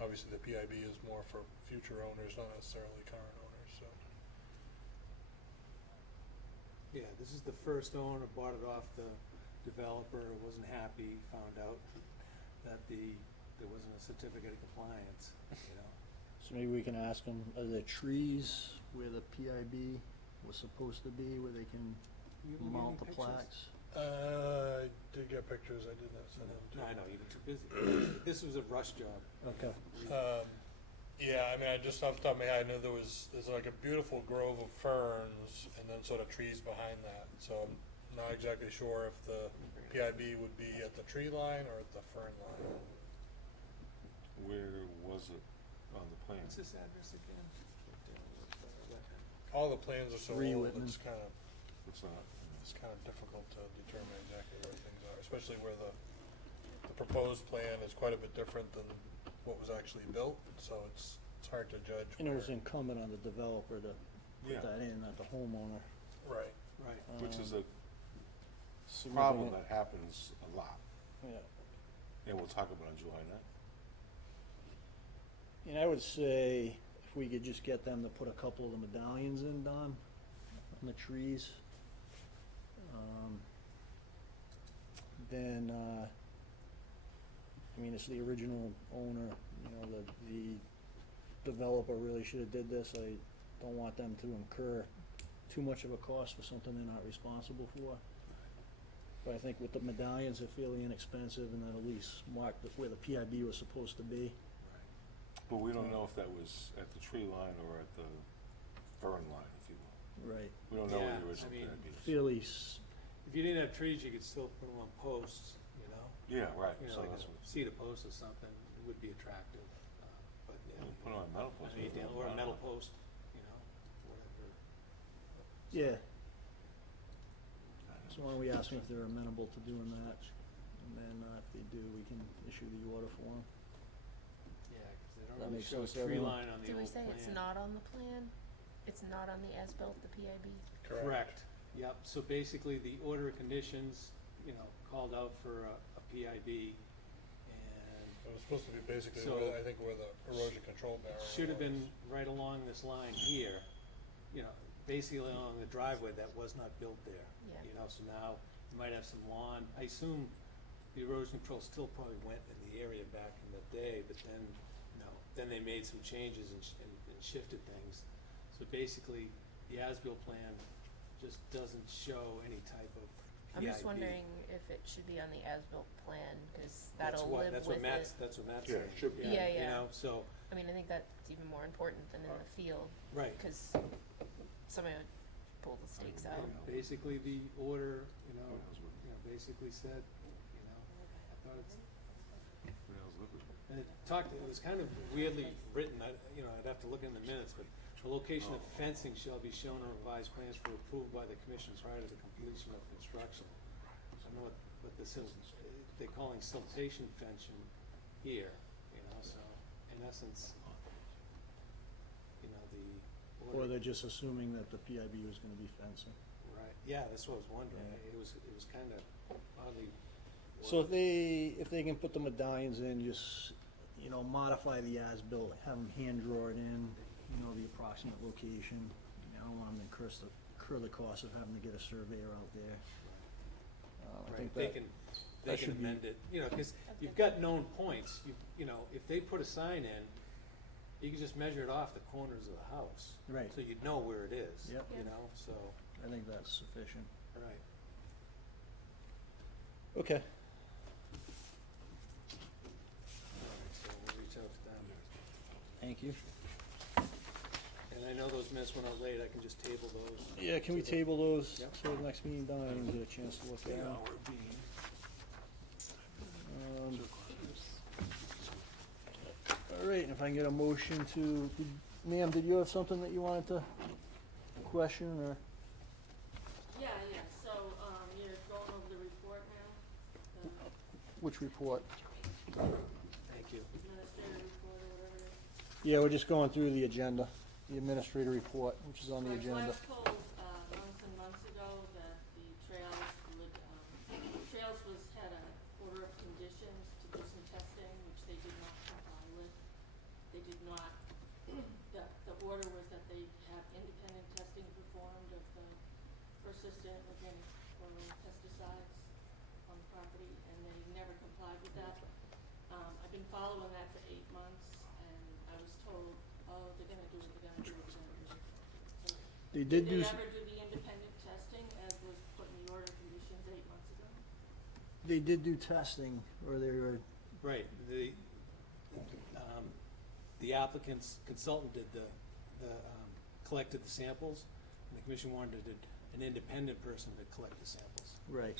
obviously the PIB is more for future owners, not necessarily current owners, so. Yeah, this is the first owner, bought it off the developer, wasn't happy, found out that there wasn't a certificate of compliance, you know? So maybe we can ask them, are there trees where the PIB was supposed to be, where they can You don't get mount any the pictures? I plaques? did get pictures, I did not send them to No, I you. know, you've been too busy. This was a rush job. Okay. Yeah, I mean, I just off the top of my head, I know there's like a beautiful grove of ferns and then sort of trees behind that. So I'm not exactly sure if the PIB would be at the tree line or at the fern line. Where was it on the plan? What's this address again? All the plans are so Three old, Whitman. it's kind of It's not. difficult to determine exactly where things are, especially where the proposed plan is quite a bit different than what was actually built, so it's hard to judge. And it was where- incumbent on the developer to Yeah. put that in, not the homeowner. Right. Right. Which is a significant- problem that happens a lot, Yeah. and we'll talk about it on July 9th. And I would say if we could just get them to put a couple of the medallions in, Don, on the trees. Then, I mean, it's the original owner, you know, the developer really should have did this. I don't want them to incur too much of a cost for something they're not responsible for. But I think with the medallions, they're fairly inexpensive, and that at least mark where the PIB was supposed to be. But we don't know if that was at the tree line or at the fern line, if you will. Right. We don't know Yeah, what the original I mean, PIB is. Fairly, If you didn't have trees, you could still put them on posts, you know? Yeah, right, You know, so like that's a what, cedar post or something, it would be attractive, but yeah. we'll put it on a metal post. Or a metal post, you know, whatever. yeah. So why don't we ask them if they're amenable to doing that? And then if they do, we can issue the order for them. Yeah, cause they That don't really makes show a sense to tree everyone. line on the Do old we say plan. it's not on the plan? It's not on the as-built, the PIB? Correct, yep, so basically the order of conditions, you know, called out for a PIB, and It was supposed to be basically So- where, I think where the erosion control barrier was. should have been right along this line here, you know, basically along the driveway that was not built there. Yeah. You know, so now you might have some lawn, I assume the erosion control still probably went in the area back in the day, but then, you know, then they made some changes and shifted things. So basically, the as-built plan just doesn't show any type of PIB. I'm just wondering if it should be on the as-built plan, cause That's that'll what- live that's with what Matt's, it. that's what Matt's Yeah, saying. it should be. Yeah, You yeah. know, so, I mean, I think that's even more important than in the field, right. cause somebody would pull the stakes out. And basically, the order, you know, basically said, you know, I thought it's, and it was kind of weirdly written, you know, I'd have to look in the minutes, but the location of fencing shall be shown on revised plans for approval by the commission prior to the completion of construction. I don't know what this is, they're calling siltation fencing here, you know, so, in essence, you know, the Or order. they're just assuming that the PIB was gonna be fencing. Right, yeah, that's what I was wondering, Yeah. it was kind of oddly. So if they can put the medallions in, just, you know, modify the as-built, have them hand draw it in, you know, the approximate location. I don't want them to incur the cost of having to get a surveyor out there. I Right, think they that, can, that they can should be- amend it, you know, cause you've got known points, you know, if they put a sign in, you can just measure it off the corners of the house. Right. So you'd know where it is. Yep. You know, so, I think that's sufficient. right. Okay. Alright, so we'll reach out to them. Thank you. And I know those minutes went out late, I can just table those. Yeah, can we table those Yep. till the next meeting, Don? I didn't get a chance to look at them. All right, and if I can get a motion to, ma'am, did you have something that you wanted to question, or? Yeah, so, you're going over the report now? Which report? Thank you. Administrator report or whatever it is. Yeah, we're just going through the agenda, the administrator report, which is on the Right, so I agenda. was told, months and months ago that the trails would, trails had an order of conditions to do some testing, which they did not comply with. They did not, the order was that they have independent testing performed of the persistent organic oil pesticides on the property, and they never complied with that. I've been following that for 8 months, and I was told, oh, they're gonna do it, they're gonna do it, they're gonna do it. So, They did do, Did they ever do the independent testing as was put in the order of conditions 8 months ago? they did do testing, or they were, Right, the applicant's consultant did collected the samples, and the commission wanted an independent person to collect the samples. right.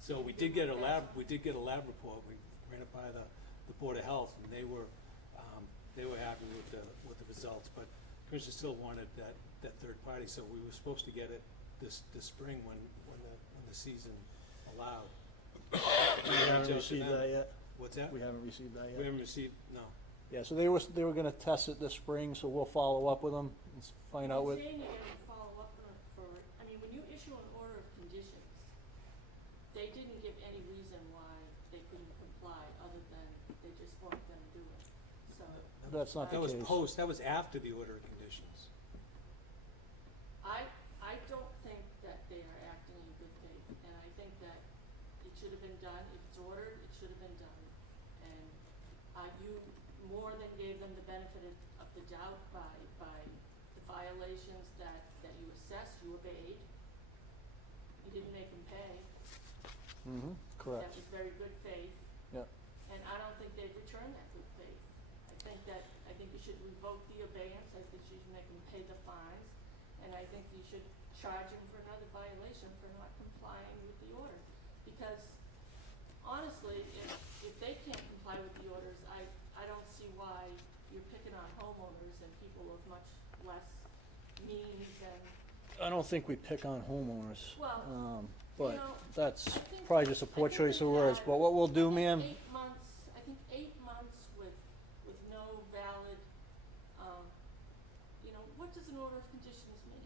So we did get a lab report, we ran it by the Board of Health, and they were happy with the results, but the commission still wanted that third party, so we were supposed to get it this spring when the season allowed. We haven't Reach out to received them. that yet? What's that? We haven't received that We yet? haven't received, no. Yeah, so they were gonna test it this spring, so we'll follow up with them and find out what, You're saying you're gonna follow up on it for, I mean, when you issue an order of conditions, they didn't give any reason why they couldn't comply, other than they just weren't gonna do it, so. that's not the That was case. that was after the order of conditions. I don't think that they are acting in good faith, and I think that it should have been done, if it's ordered, it should have been done. And, you more than gave them the benefit of the doubt by the violations that you assessed, you obeyed. You didn't make them pay. Mm-hmm, correct. That was very good faith, Yeah, and I don't think they've returned that good faith. I think you should revoke the abeyance, I think you should make them pay the fines, and I think you should charge them for another violation for not complying with the order. Because honestly, if they can't comply with the orders, I don't see why you're picking on homeowners and people of much less means and, I don't think we pick on homeowners. well, But know, that's I think- probably just a poor I think choice of we've words, had, but what we'll do, I think ma'am, 8 months, I think 8 months with no valid, what does an order of conditions mean,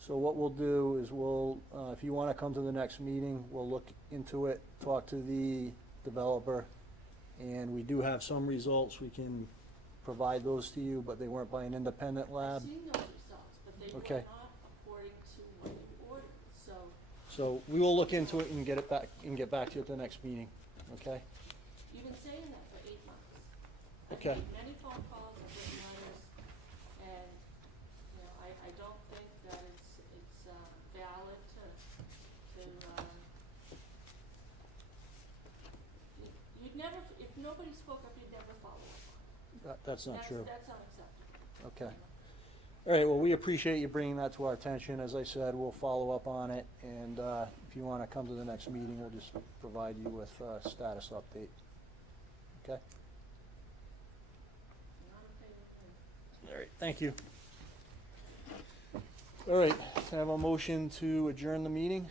so what we'll do is we'll, if you wanna come to the next meeting, we'll look into it, talk to the developer, and we do have some results, we can provide those to you, but they weren't by an independent I've lab. seen those results, but they Okay. were not according to what you ordered, so So we will look into it and get it back, and get back to you at the next meeting, okay? you've been saying that for 8 months. Okay. I've made many phone calls, I've written letters, and, I don't think that it's valid you'd never, if nobody spoke up, you'd never follow up on it. That's not true. That's unacceptable. Okay. All right, well, we appreciate you bringing that to our attention. As I said, we'll follow up on it, and if you want to come to the next meeting, we'll just provide you with a status update. Okay? Not okay with me. All right, thank you. All right, can I have a motion to adjourn the meeting?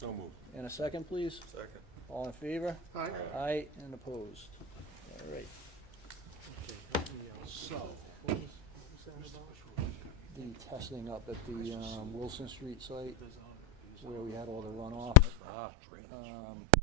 So moved. And a second, please? Second. All in favor? Aye. Aye, and opposed. All right. So, The testing up at the Wilson Street site, where we had all the runoff. drainage.